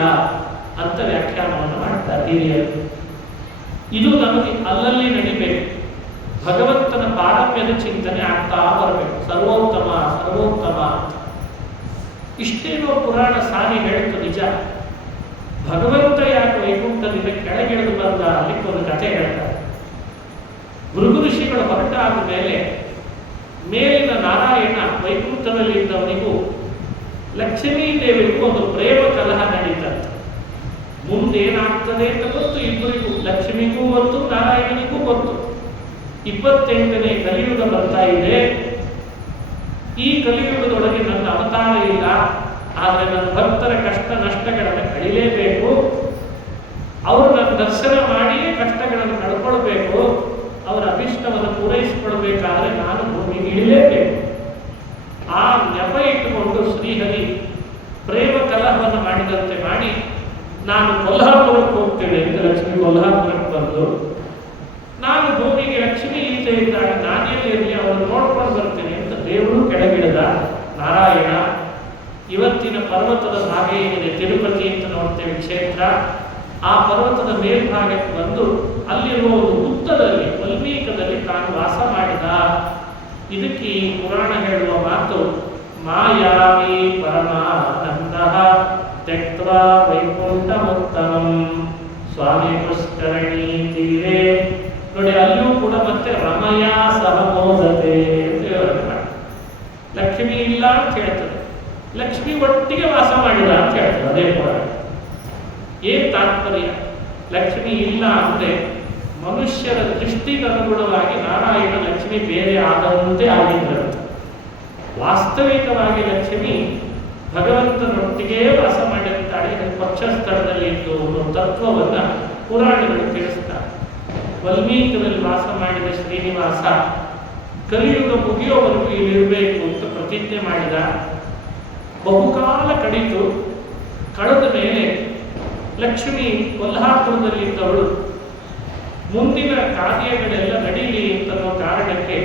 ಅಂತ ವ್ಯಾಖ್ಯಾನವನ್ನು ಮಾಡ್ತಾರೆ ಹಿರಿಯರು. ಇದು ನಮಗೆ ಅಲ್ಲಲ್ಲಿ ನಡಿಬೇಕು. ಭಗವಂತನ ಪಾರಮ್ಯದ ಚಿಂತನೆ ಆಗ್ತಾ ಬರಬೇಕು. ಸರ್ವೋತ್ತಮ ಸರ್ವೋತ್ತಮ ಅಂತ ಇಷ್ಟೇನೋ ಪುರಾಣ ಸಾರಿ ಹೇಳ್ತು ನಿಜ. ಭಗವಂತ ಯಾಕೆ ವೈಕುಂಠದಿಂದ ಕೆಳಗಿಳಿದು ಬಂದ ಅಲ್ಲಿಗೆ ಒಂದು ಕಥೆ ಹೇಳ್ತಾರೆ. ಭೃಗು ಋಷಿಗಳು ಹೊರಟಾದ ಮೇಲೆ ಮೇಲಿನ ನಾರಾಯಣ ವೈಕುಂಠದಲ್ಲಿ ಇದ್ದವನಿಗೂ ಲಕ್ಷ್ಮೀ ದೇವಿಗೂ ಒಂದು ಪ್ರೇಮ ಕಲಹ ನಡೀತಂತೆ. ಮುಂದೇನಾಗ್ತದೆ ಅಂತ ಗೊತ್ತು ಇಬ್ಬರಿಗೂ, ಲಕ್ಷ್ಮಿಗೂ ಗೊತ್ತು, ನಾರಾಯಣನಿಗೂ ಗೊತ್ತು. 28ನೇ ಕಲಿಯುಗ ಬರ್ತಾ ಇದೆ. ಈ ಕಲಿಯುಗದೊಳಗೆ ನನ್ನ ಅವತಾರ ಇಲ್ಲ, ಆದರೆ ನನ್ನ ಭಕ್ತರ ಕಷ್ಟ ನಷ್ಟಗಳನ್ನು ಕಳಿಲೇಬೇಕು. ಅವರು ನನ್ನ ದರ್ಶನ ಮಾಡಿಯೇ ಕಷ್ಟಗಳನ್ನು ಕಳ್ಕೊಳ್ಬೇಕು. ಅವರ ಅಭಿಷ್ಟವನ್ನು ಪೂರೈಸಿಕೊಳ್ಬೇಕಾದ್ರೆ ನಾನು ಭೂಮಿಗೆ ಇಳಿಲೇಬೇಕು. ಆ ನೆಪ ಇಟ್ಟುಕೊಂಡು ಶ್ರೀಹರಿ ಪ್ರೇಮ ಕಲಹವನ್ನು ಮಾಡಿದಂತೆ ಮಾಡಿ, ನಾನು ಕೊಲ್ಹಾಪುರಕ್ಕೆ ಹೋಗ್ತೇನೆ ಅಂತ ಲಕ್ಷ್ಮಿ ಕೊಲ್ಹಾಪುರಕ್ಕೆ ಬಂದು, ನಾನು ಭೂಮಿಗೆ ಲಕ್ಷ್ಮಿ ಇಲ್ಲದೆ ಇದ್ದಾಗ ನಾನೇನು ಇರಲಿ ಅವರನ್ನು ನೋಡ್ಕೊಂಡು ಬರ್ತೇನೆ ಅಂತ ದೇವರು ಕೆಳಗಿಳಿದ ನಾರಾಯಣ. ಇವತ್ತಿನ ಪರ್ವತದ ಭಾಗ ಏನಿದೆ, ತಿರುಪತಿ ಅಂತ ನೋಡ್ತೇವೆ ಕ್ಷೇತ್ರ, ಆ ಪರ್ವತದ ಮೇಲ್ಭಾಗಕ್ಕೆ ಬಂದು ಅಲ್ಲಿರುವ ಒಂದು ಹುತ್ತದಲ್ಲಿ ವಲ್ಮೀಕದಲ್ಲಿ ತಾನು ವಾಸ ಮಾಡಿದ. ಇದಕ್ಕೆ ಈ ಪುರಾಣ ಹೇಳುವ ಮಾತು, ಮಾಯಾವಿ ಪರಮಾನಂದ ತ್ಯಕ್ತ್ವಾ ವೈಕುಂಠಮುತ್ತಮಂ ಸ್ವಾಮಿ ಪುಷ್ಕರಣಿ ತೀರೆ. ನೋಡಿ, ಅಲ್ಲೂ ಕೂಡ ಮತ್ತೆ ರಮಯ ಸಹ ಮೋದತೆ ಅಂತ ಹೇಳಿ ಲಕ್ಷ್ಮಿ ಇಲ್ಲ ಅಂತ ಹೇಳ್ತದೆ, ಲಕ್ಷ್ಮಿ ಒಟ್ಟಿಗೆ ವಾಸ ಮಾಡಿದ ಅಂತ ಹೇಳ್ತದೆ ಅದೇ ಪುರಾಣ. ಏನ್ ತಾತ್ಪರ್ಯ? ಲಕ್ಷ್ಮಿ ಇಲ್ಲ ಅಂದ್ರೆ ಮನುಷ್ಯರ ದೃಷ್ಟಿಗನುಗುಣವಾಗಿ ನಾರಾಯಣ ಲಕ್ಷ್ಮಿ ಬೇರೆ ಆದಂತೆ ಆಗಿದ್ರಂತೆ. ವಾಸ್ತವಿಕವಾಗಿ ಲಕ್ಷ್ಮಿ ಭಗವಂತನೊಟ್ಟಿಗೆ ವಾಸ ಮಾಡಿರ್ತಾಳೆ, ಪಕ್ಷಸ್ಥಳದಲ್ಲಿ ಇದ್ದು ಅನ್ನೋ ತತ್ವವನ್ನ ಪುರಾಣಗಳು ತಿಳಿಸ್ತಾರೆ. ವಲ್ಮೀಕದಲ್ಲಿ ವಾಸ ಮಾಡಿದ ಶ್ರೀನಿವಾಸ ಕಲಿಯುಗ ಮುಗಿಯೋವರೆಗೂ ಇಲ್ಲಿರಬೇಕು ಅಂತ ಪ್ರತಿಜ್ಞೆ ಮಾಡಿದ. ಬಹುಕಾಲ ಕಡಿತು. ಕಳೆದ ಮೇಲೆ ಲಕ್ಷ್ಮಿ ಕೊಲ್ಹಾಪುರದಲ್ಲಿದ್ದವಳು ಮುಂದಿನ ಕಾರ್ಯಗಳೆಲ್ಲ ನಡೀಲಿ ಅಂತನ್ನೋ ಕಾರಣಕ್ಕೆ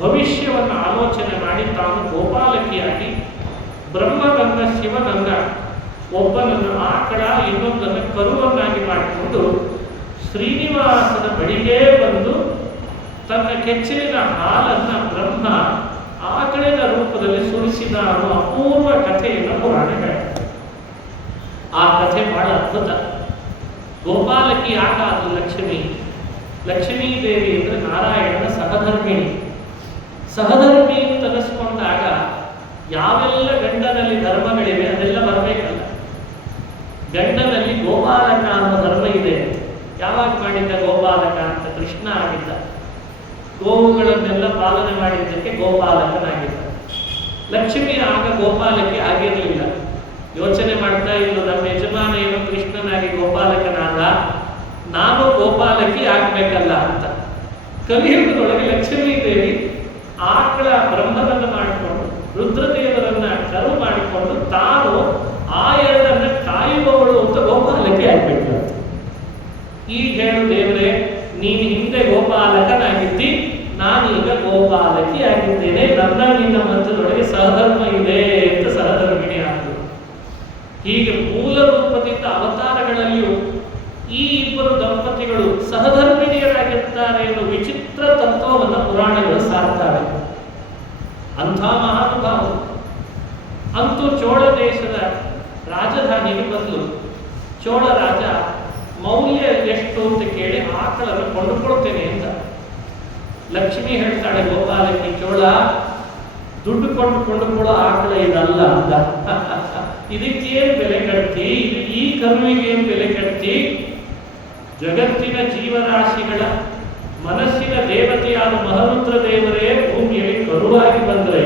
ಭವಿಷ್ಯವನ್ನು ಆಲೋಚನೆ ಮಾಡಿ ತಾನು ಗೋಪಾಲಕಿಯಾಗಿ ಬ್ರಹ್ಮನನ್ನ ಶಿವನನ್ನ ಒಬ್ಬನನ್ನು ಆಕಳ ಇನ್ನೊಂದನ್ನು ಕರುವನ್ನಾಗಿ ಮಾಡಿಕೊಂಡು ಶ್ರೀನಿವಾಸನ ಬಳಿಗೆ ಬಂದು ತನ್ನ ಕೆಚ್ಚಲಿನ ಹಾಲನ್ನ ಬ್ರಹ್ಮ ಆಕಳಿನ ರೂಪದಲ್ಲಿ ಸುರಿಸಿದ ಅನ್ನೋ ಅಪೂರ್ವ ಕಥೆಯನ್ನು ಪುರಾಣ ಹೇಳ್ತಾರೆ. ಆ ಕಥೆ ಬಹಳ ಅದ್ಭುತ. ಗೋಪಾಲಕಿ ಯಾಕ ಅದು ಲಕ್ಷ್ಮೀ? ಲಕ್ಷ್ಮೀ ದೇವಿ ಅಂದರೆ ನಾರಾಯಣನ ಸಹಧರ್ಮಿಣಿ. ಸಹಧರ್ಮಿ ಅಂತ ಅನಿಸ್ಕೊಂಡಾಗ ಯಾವೆಲ್ಲ ಗಂಡನಲ್ಲಿ ಧರ್ಮಗಳಿವೆ ಅದೆಲ್ಲ ಬರಬೇಕಲ್ಲ. ಗಂಡನಲ್ಲಿ ಗೋಪಾಲಕ ಅನ್ನೋ ಧರ್ಮ ಇದೆ. ಯಾವಾಗ ಮಾಡಿದ್ದ ಗೋಪಾಲಕ ಅಂತ? ಕೃಷ್ಣ ಆಗಿದ್ದ. ಗೋವುಗಳನ್ನೆಲ್ಲ ಪಾಲನೆ ಮಾಡಿದ್ದಕ್ಕೆ ಗೋಪಾಲಕನಾಗಿದ್ದ. ಲಕ್ಷ್ಮಿ ಆಗ ಗೋಪಾಲಕಿ ಆಗಿರಲಿಲ್ಲ. ಯೋಚನೆ ಮಾಡ್ತಾ ಇದ್ದು, ನಮ್ಮ ಯಜಮಾನ ಏನು ಕೃಷ್ಣನಾಗಿ ಗೋಪಾಲಕನಾದ, ನಾನು ಗೋಪಾಲಕಿ ಆಗ್ಬೇಕಲ್ಲ ಅಂತ. ಕಲಿಯುಗದೊಳಗೆ ಲಕ್ಷ್ಮೀ ದೇವಿ ಆಕಳ ಬ್ರಹ್ಮನನ್ನು ಮಾಡಿಕೊಂಡು ರುದ್ರದೇವರನ್ನ ಕರು ಮಾಡಿಕೊಂಡು ತಾನು ಆ ಎರಡನ್ನ ಕಾಯುವವಳು ಅಂತ ಗೋಪಾಲಕಿ ಆಗ್ಬೇಕು. ಈಗ ಹೇಳು ದೇವರೇ, ನೀನು ಹಿಂದೆ ಗೋಪಾಲಕನಾಗಿದ್ದಿ, ನಾನೀಗ ಗೋಪಾಲಕಿ ಆಗಿದ್ದೇನೆ, ನನ್ನ ನಿನ್ನ ಮಧ್ಯದೊಳಗೆ ಸಹಧರ್ಮ ಇದೆ ಅಂತ ಸಹಧರ್ಮಿಣಿ ಆದರು. ಹೀಗೆ ಮೂಲ ರೂಪದಿಂದ ಅವತಾರಗಳಲ್ಲಿಯೂ ಈ ಇಬ್ಬರು ದಂಪತಿಗಳು ಸಹಧರ್ಮಿಣಿಯರಾಗಿರ್ತಾರೆ ಎನ್ನುವ ವಿಚಿತ್ರ ತತ್ವವನ್ನು ಪುರಾಣಗಳು ಸಾರ್ತಾರೆ. ಅಂಥ ಮಹಾನುಭಾವರು. ಅಂತೂ ಚೋಳ ದೇಶದ ರಾಜಧಾನಿಗೆ ಬಂದು ಚೋಳ ರಾಜ ಮೌಲ್ಯ ಎಷ್ಟು ಅಂತ ಕೇಳಿ ಆಕಳನ್ನು ಕೊಂಡುಕೊಳ್ತೇನೆ ಅಂತ. ಲಕ್ಷ್ಮಿ ಹೇಳ್ತಾಳೆ, ಗೋಪಾಲಕಿ, ಚೋಳ ದುಡ್ಡು ಕೊಂಡುಕೊಳ್ಳೋ ಆಕಳ ಇದಲ್ಲ ಅಂತ. ಇದಕ್ಕೇನು ಬೆಲೆ ಕಟ್ತಿ? ಈ ಕರುವಿಗೇನು ಬೆಲೆ ಕಟ್ತಿ? ಜಗತ್ತಿನ ಜೀವರಾಶಿಗಳ ಮನಸ್ಸಿನ ದೇವತೆಯಾದ ಮಹರುದ್ರ ದೇವರೇ ಭೂಮಿಯಲ್ಲಿ ಕರುವಾಗಿ ಬಂದರೆ,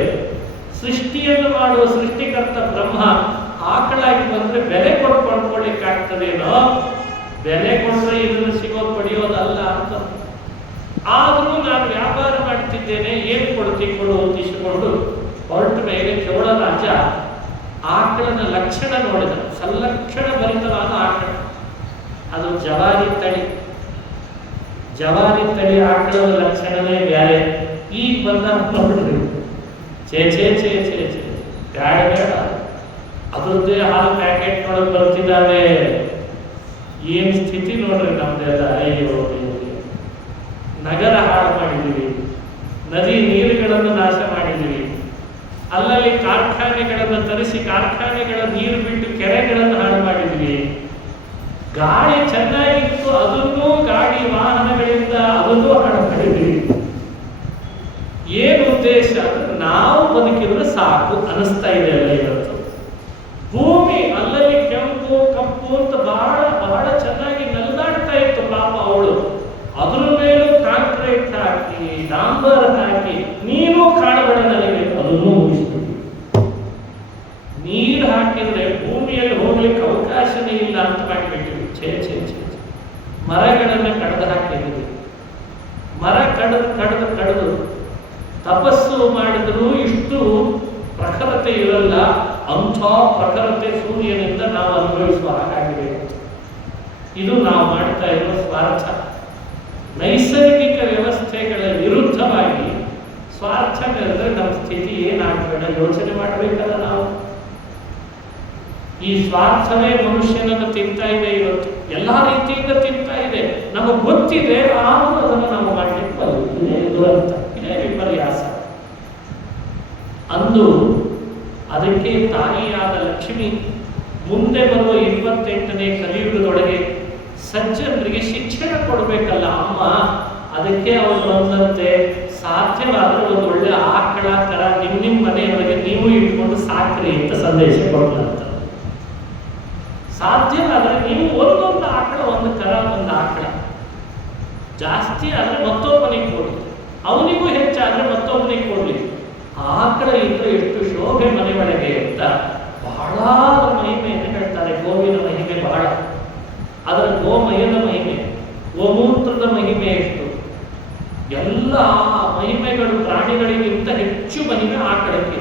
ಸೃಷ್ಟಿಯನ್ನು ಮಾಡುವ ಸೃಷ್ಟಿಕರ್ತ ಬ್ರಹ್ಮ ಆಕಳಾಗಿ ಬಂದ್ರೆ ಬೆಲೆ ಕೊಟ್ಟು ಕೊಂಡ್ಕೊಳ್ಳಿಕ್ಕಾಗ್ತದೇನೋ? ಬೆಲೆ ಕೊಟ್ಟರೆ ಇದನ್ನು ಸಿಗೋದು ಪಡೆಯೋದಲ್ಲ ಅಂತ. ಆದರೂ ನಾನು ವ್ಯಾಪಾರ ಮಾಡ್ತಿದ್ದೇನೆ, ಏನು ಕೊಡು ಅಂತ ಇಸ್ಕೊಂಡು ಹೊರಟ ಮೇಲೆ ಚೋಳ ರಾಜ ಆಕಳನ ಲಕ್ಷಣ ನೋಡಿದ. ಸಲ್ಲಕ್ಷಣ ಭರಿತವಾದ ಆಕಳ. ಅದು ಜವಾರಿ ತಳಿ. ಜವಾರಿ ತಳಿ ಆಕಳದ ಲಕ್ಷಣವೇ ಬೇರೆ. ಈಗ ಬಂದ ನೋಡ್ರಿ, ಛೇ ಛೇ ಛೇ ಛೇ ಛೇ ಬೇಡ ಬೇಡ, ಅದರದ್ದೇ ಹಾಲು ಪ್ಯಾಕೆಟ್ ಒಳಗೆ ಬರ್ತಿದ್ದಾವೆ. ಏನು ಸ್ಥಿತಿ ನೋಡ್ರಿ ನಮ್ದೆಲ್ಲ. ಅಯ್ಯೋ, ನಗರ ಹಾಳು ಮಾಡಿದ್ದೀವಿ, ನದಿ ನೀರುಗಳನ್ನು ನಾಶ ಮಾಡಿದ್ದೀವಿ, ಅಲ್ಲಲ್ಲಿ ಕಾರ್ಖಾನೆಗಳನ್ನು ತರಿಸಿ ಕಾರ್ಖಾನೆಗಳ ನೀರು ಬಿಟ್ಟು ಕೆರೆಗಳನ್ನು ಹಾಳು ಮಾಡಿದ್ದೀವಿ. ಗಾಳಿ ಚೆನ್ನಾಗಿತ್ತು, ಅದನ್ನೂ ಗಾಡಿ ವಾಹನಗಳಿಂದ ಅದನ್ನೂ ಹಾಳು ಮಾಡಿದ್ದೀವಿ. ಏನು ಉದ್ದೇಶ ಅಂದ್ರೆ ನಾವು ಬದುಕಿದ್ರೆ ಸಾಕು ಅನಿಸ್ತಾ ಇದೆ ಅಲ್ಲ ಇವತ್ತು. ಭೂಮಿ ಅಲ್ಲಲ್ಲಿ ಕೆಂಪು ಕಪ್ಪು ಅಂತ ಬಹಳ ಬಹಳ ಚೆನ್ನಾಗಿ ನಲ್ದಾಡ್ತಾ ಇತ್ತು ಪಾಪ ಅವಳು. ಅದ್ರ ಮೇಲೂ ಕಾಂಕ್ರೀಟ್ ಹಾಕಿ ಡಾಂಬರ್ ಹಾಕಿ ನೀನು ಕಾಣಬೇಡ ನನಗೆ ಅದನ್ನು ಮುಗಿಸ್ಬಿಟ್ಟು. ನೀರು ಹಾಕಿದ್ರೆ ಭೂಮಿಯಲ್ಲಿ ಹೋಗ್ಲಿಕ್ಕೆ ಅವಕಾಶನೇ ಇಲ್ಲ ಅಂತ ಮಾಡಿಬಿಟ್ಟಿವಿ. ಛೇ ಛೇ ಛೇ ಛೇ. ಮರಗಳನ್ನು ಕಡ್ದು ಹಾಕಿದ್ವಿ. ಮರ ಕಡ್ದು ತಪಸ್ಸು ಮಾಡಿದ್ರು ಇಷ್ಟು ಪ್ರಖರತೆ ಇರಲ್ಲ. ಅಂಥ ಪ್ರಖರತೆ ಸೂರ್ಯನಿಂದ ನಾವು ಅನುಭವಿಸುವ ಹಾಗಾಗಿದೆ. ಇದು ನಾವು ಮಾಡ್ತಾ ಇರುವ ಸ್ವಾರ್ಥ. ನೈಸರ್ಗಿಕ ವ್ಯವಸ್ಥೆಗಳ ವಿರುದ್ಧವಾಗಿ ಸ್ವಾರ್ಥ ಬೆಳೆದ್ರೆ ನಮ್ಮ ಸ್ಥಿತಿ ಏನಾಗಬೇಡ ಯೋಚನೆ ಮಾಡಬೇಕಲ್ಲ ನಾವು. ಈ ಸ್ವಾರ್ಥವೇ ಮನುಷ್ಯನನ್ನು ತಿಂತಾ ಇದೆ ಇವತ್ತು. ಎಲ್ಲ ರೀತಿಯಿಂದ ತಿಂತಾ ಇದೆ. ನಮಗೆ ಗೊತ್ತಿದೆ, ಆದರೂ ಅದನ್ನು ನಾವು ಮಾಡಲಿಕ್ಕೆ ಬರುತ್ತೆ. ದುರಂತ, ಇದೇ ವಿಪರ್ಯಾಸ. ಅಂದು ಅದಕ್ಕೆ ತಾಯಿಯಾದ ಲಕ್ಷ್ಮಿ ಮುಂದೆ ಬರುವ 28ನೇ ಕಲಿಯುಗದೊಳಗೆ ಸಜ್ಜನರಿಗೆ ಶಿಕ್ಷಣ ಕೊಡಬೇಕಲ್ಲ ಅಮ್ಮ. ಅದಕ್ಕೆ ಅವರು ಬಂದಂತೆ ಸಾಧ್ಯವಾದರೆ ಒಂದು ಒಳ್ಳೆ ಆಕಳ ಕರ ನಿಮ್ಮ ಮನೆಯೊಳಗೆ ನೀವು ಇಟ್ಕೊಂಡು ಸಾಕ್ರಿ ಅಂತ ಸಂದೇಶ ಕೊಡ್ಲಂತ. ಸಾಧ್ಯವಾದರೆ ನೀವು ಒಂದೊಂದು ಆಕಳ, ಒಂದು ಕರ, ಒಂದು ಆಕಳ, ಜಾಸ್ತಿ ಆದರೆ ಮತ್ತೊಬ್ಬನಿಗೆ ಕೊಡಿ, ಅವನಿಗೂ ಹೆಚ್ಚಾದರೆ ಮತ್ತೊಬ್ಬನಿಗೆ ಕೊಡಲಿ. ಆಕಳ ಇದ್ರೆ ಎಷ್ಟು ಶೋಭೆ ಮನೆ ಒಳಗೆ ಅಂತ ಬಹಳ ಮಹಿಮೆಯನ್ನು ಹೇಳ್ತಾರೆ. ಗೋವಿನ ಮಹಿಮೆ ಬಹಳ. ಅದರ ಗೋಮಯದ ಮಹಿಮೆ, ಗೋಮೂತ್ರದ ಮಹಿಮೆ ಎಷ್ಟು, ಎಲ್ಲ ಮಹಿಮೆಗಳು ಪ್ರಾಣಿಗಳಿಗಿಂತ ಹೆಚ್ಚು ಮಹಿಮೆ ಆಕಳಕ್ಕೆ.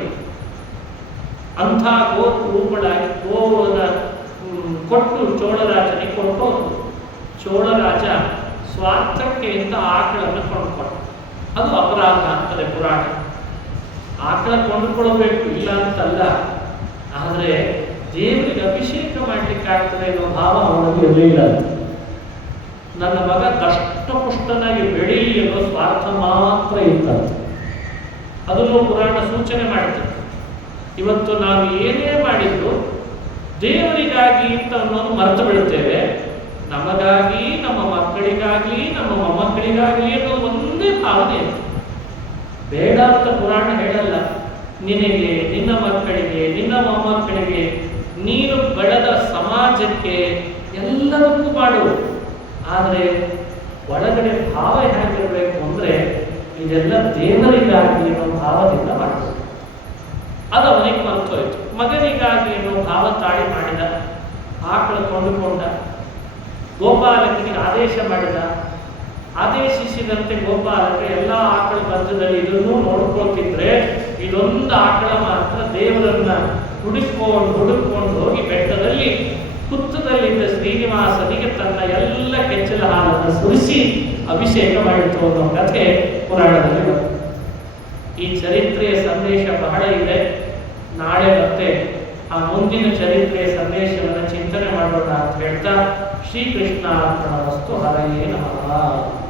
ಅಂಥ ಗೋ ರೂಪಳಾಗಿ ಗೋವನ ಕೊಟ್ಟು ಚೋಳರಾಜನಿಗೆ ಕೊಟ್ಟೋದು. ಚೋಳರಾಜ ಸ್ವಾರ್ಥಕ್ಕೆ ಅಂತ ಆಕಳನ್ನು ಕೊಂಡ್ಕೊಂಡ. ಅದು ಅಪರಾಧ ಅಂತಾರೆ ಪುರಾಣ. ಆಕಳ ಕೊಂಡುಕೊಳ್ಬೇಕು ಇಲ್ಲ ಅಂತಲ್ಲ, ಆದರೆ ದೇವರಿಗೆ ಅಭಿಷೇಕ ಮಾಡ್ಲಿಕ್ಕೆ ಆಗ್ತದೆ ಅನ್ನೋ ಭಾವ ಅವನಿಗೆ ಇರಲಿಲ್ಲ. ನನ್ನ ಮಗ ದಷ್ಟಪುಷ್ಟನಾಗಿ ಬೆಳೀಲಿ ಅನ್ನೋ ಸ್ವಾರ್ಥ ಮಾತ್ರ ಇರ್ತದೆ. ಅದನ್ನು ಪುರಾಣ ಸೂಚನೆ ಮಾಡುತ್ತೆ. ಇವತ್ತು ನಾವು ಏನೇ ಮಾಡಿದ್ರು ದೇವರಿಗಾಗಿ ಅಂತ ಅನ್ನೋದು ಮರೆತು ಬಿಡುತ್ತೇವೆ. ನಮಗಾಗಿ, ನಮ್ಮ ಮಕ್ಕಳಿಗಾಗ್ಲಿ, ನಮ್ಮ ಮೊಮ್ಮಕ್ಕಳಿಗಾಗ್ಲಿ ಅನ್ನೋದು ಒಂದೇ ಭಾವನೆ. ಬೇಡ ಅಂತ ಪುರಾಣ ಹೇಳಲ್ಲ. ನಿನಗೆ, ನಿನ್ನ ಮಕ್ಕಳಿಗೆ, ನಿನ್ನ ಮೊಮ್ಮಕ್ಕಳಿಗೆ, ನೀನು ಬೆಳೆದ ಸಮಾಜಕ್ಕೆ ಎಲ್ಲದಕ್ಕೂ ಮಾಡು. ಆದರೆ ಒಳಗಡೆ ಭಾವ ಹೇಗಿರಬೇಕು ಅಂದ್ರೆ ಇದೆಲ್ಲ ದೇವರಿಗಾಗಿ ಅನ್ನೋ ಭಾವದಿಂದ ಮಾಡಬೇಕು. ಅದು ಅವನಿಗೆ ಮರ್ತೋಯ್ತು. ಮಗನಿಗಾಗಿ ಅನ್ನೋ ಭಾವ ತಾಳಿ ಮಾಡಿದ, ಆಕಳು ಕೊಂಡುಕೊಂಡ, ಗೋಪಾಲಕನಿಗೆ ಆದೇಶ ಮಾಡಿದ. ಆದೇಶಿಸಿದಂತೆ ಗೋಪಾಲಕ ಎಲ್ಲ ಆಕಳ ಮಧ್ಯದಲ್ಲಿ ಇದನ್ನು ನೋಡ್ಕೊಳ್ತಿದ್ರೆ ಇದೊಂದು ಆಕಳ ಮಾತ್ರ ದೇವರನ್ನ ಹುಡುಕೊಂಡು ಹೋಗಿ ಬೆಟ್ಟದಲ್ಲಿ ಹುತ್ತದಲ್ಲಿದ್ದ ಶ್ರೀನಿವಾಸನಿಗೆ ತನ್ನ ಎಲ್ಲ ಕೆಚ್ಚಲ ಹಾಲನ್ನು ಸುರಿಸಿ ಅಭಿಷೇಕ ಮಾಡಿತು ಅನ್ನೋ ಕಥೆ ಪುರಾಣದಲ್ಲಿ ಬರ್ತದೆ. ಈ ಚರಿತ್ರೆಯ ಸಂದೇಶ ಬಹಳ ಇದೆ. ನಾಳೆ ಮತ್ತೆ ಆ ಮುಂದಿನ ಚರಿತ್ರೆಯ ಸಂದೇಶವನ್ನು ಚಿಂತನೆ ಮಾಡೋಣ ಅಂತ ಹೇಳ್ತಾ ಶ್ರೀಕೃಷ್ಣ ಅರ್ಪಣಮಸ್ತು. ಹರಯೇ ನಮಃ.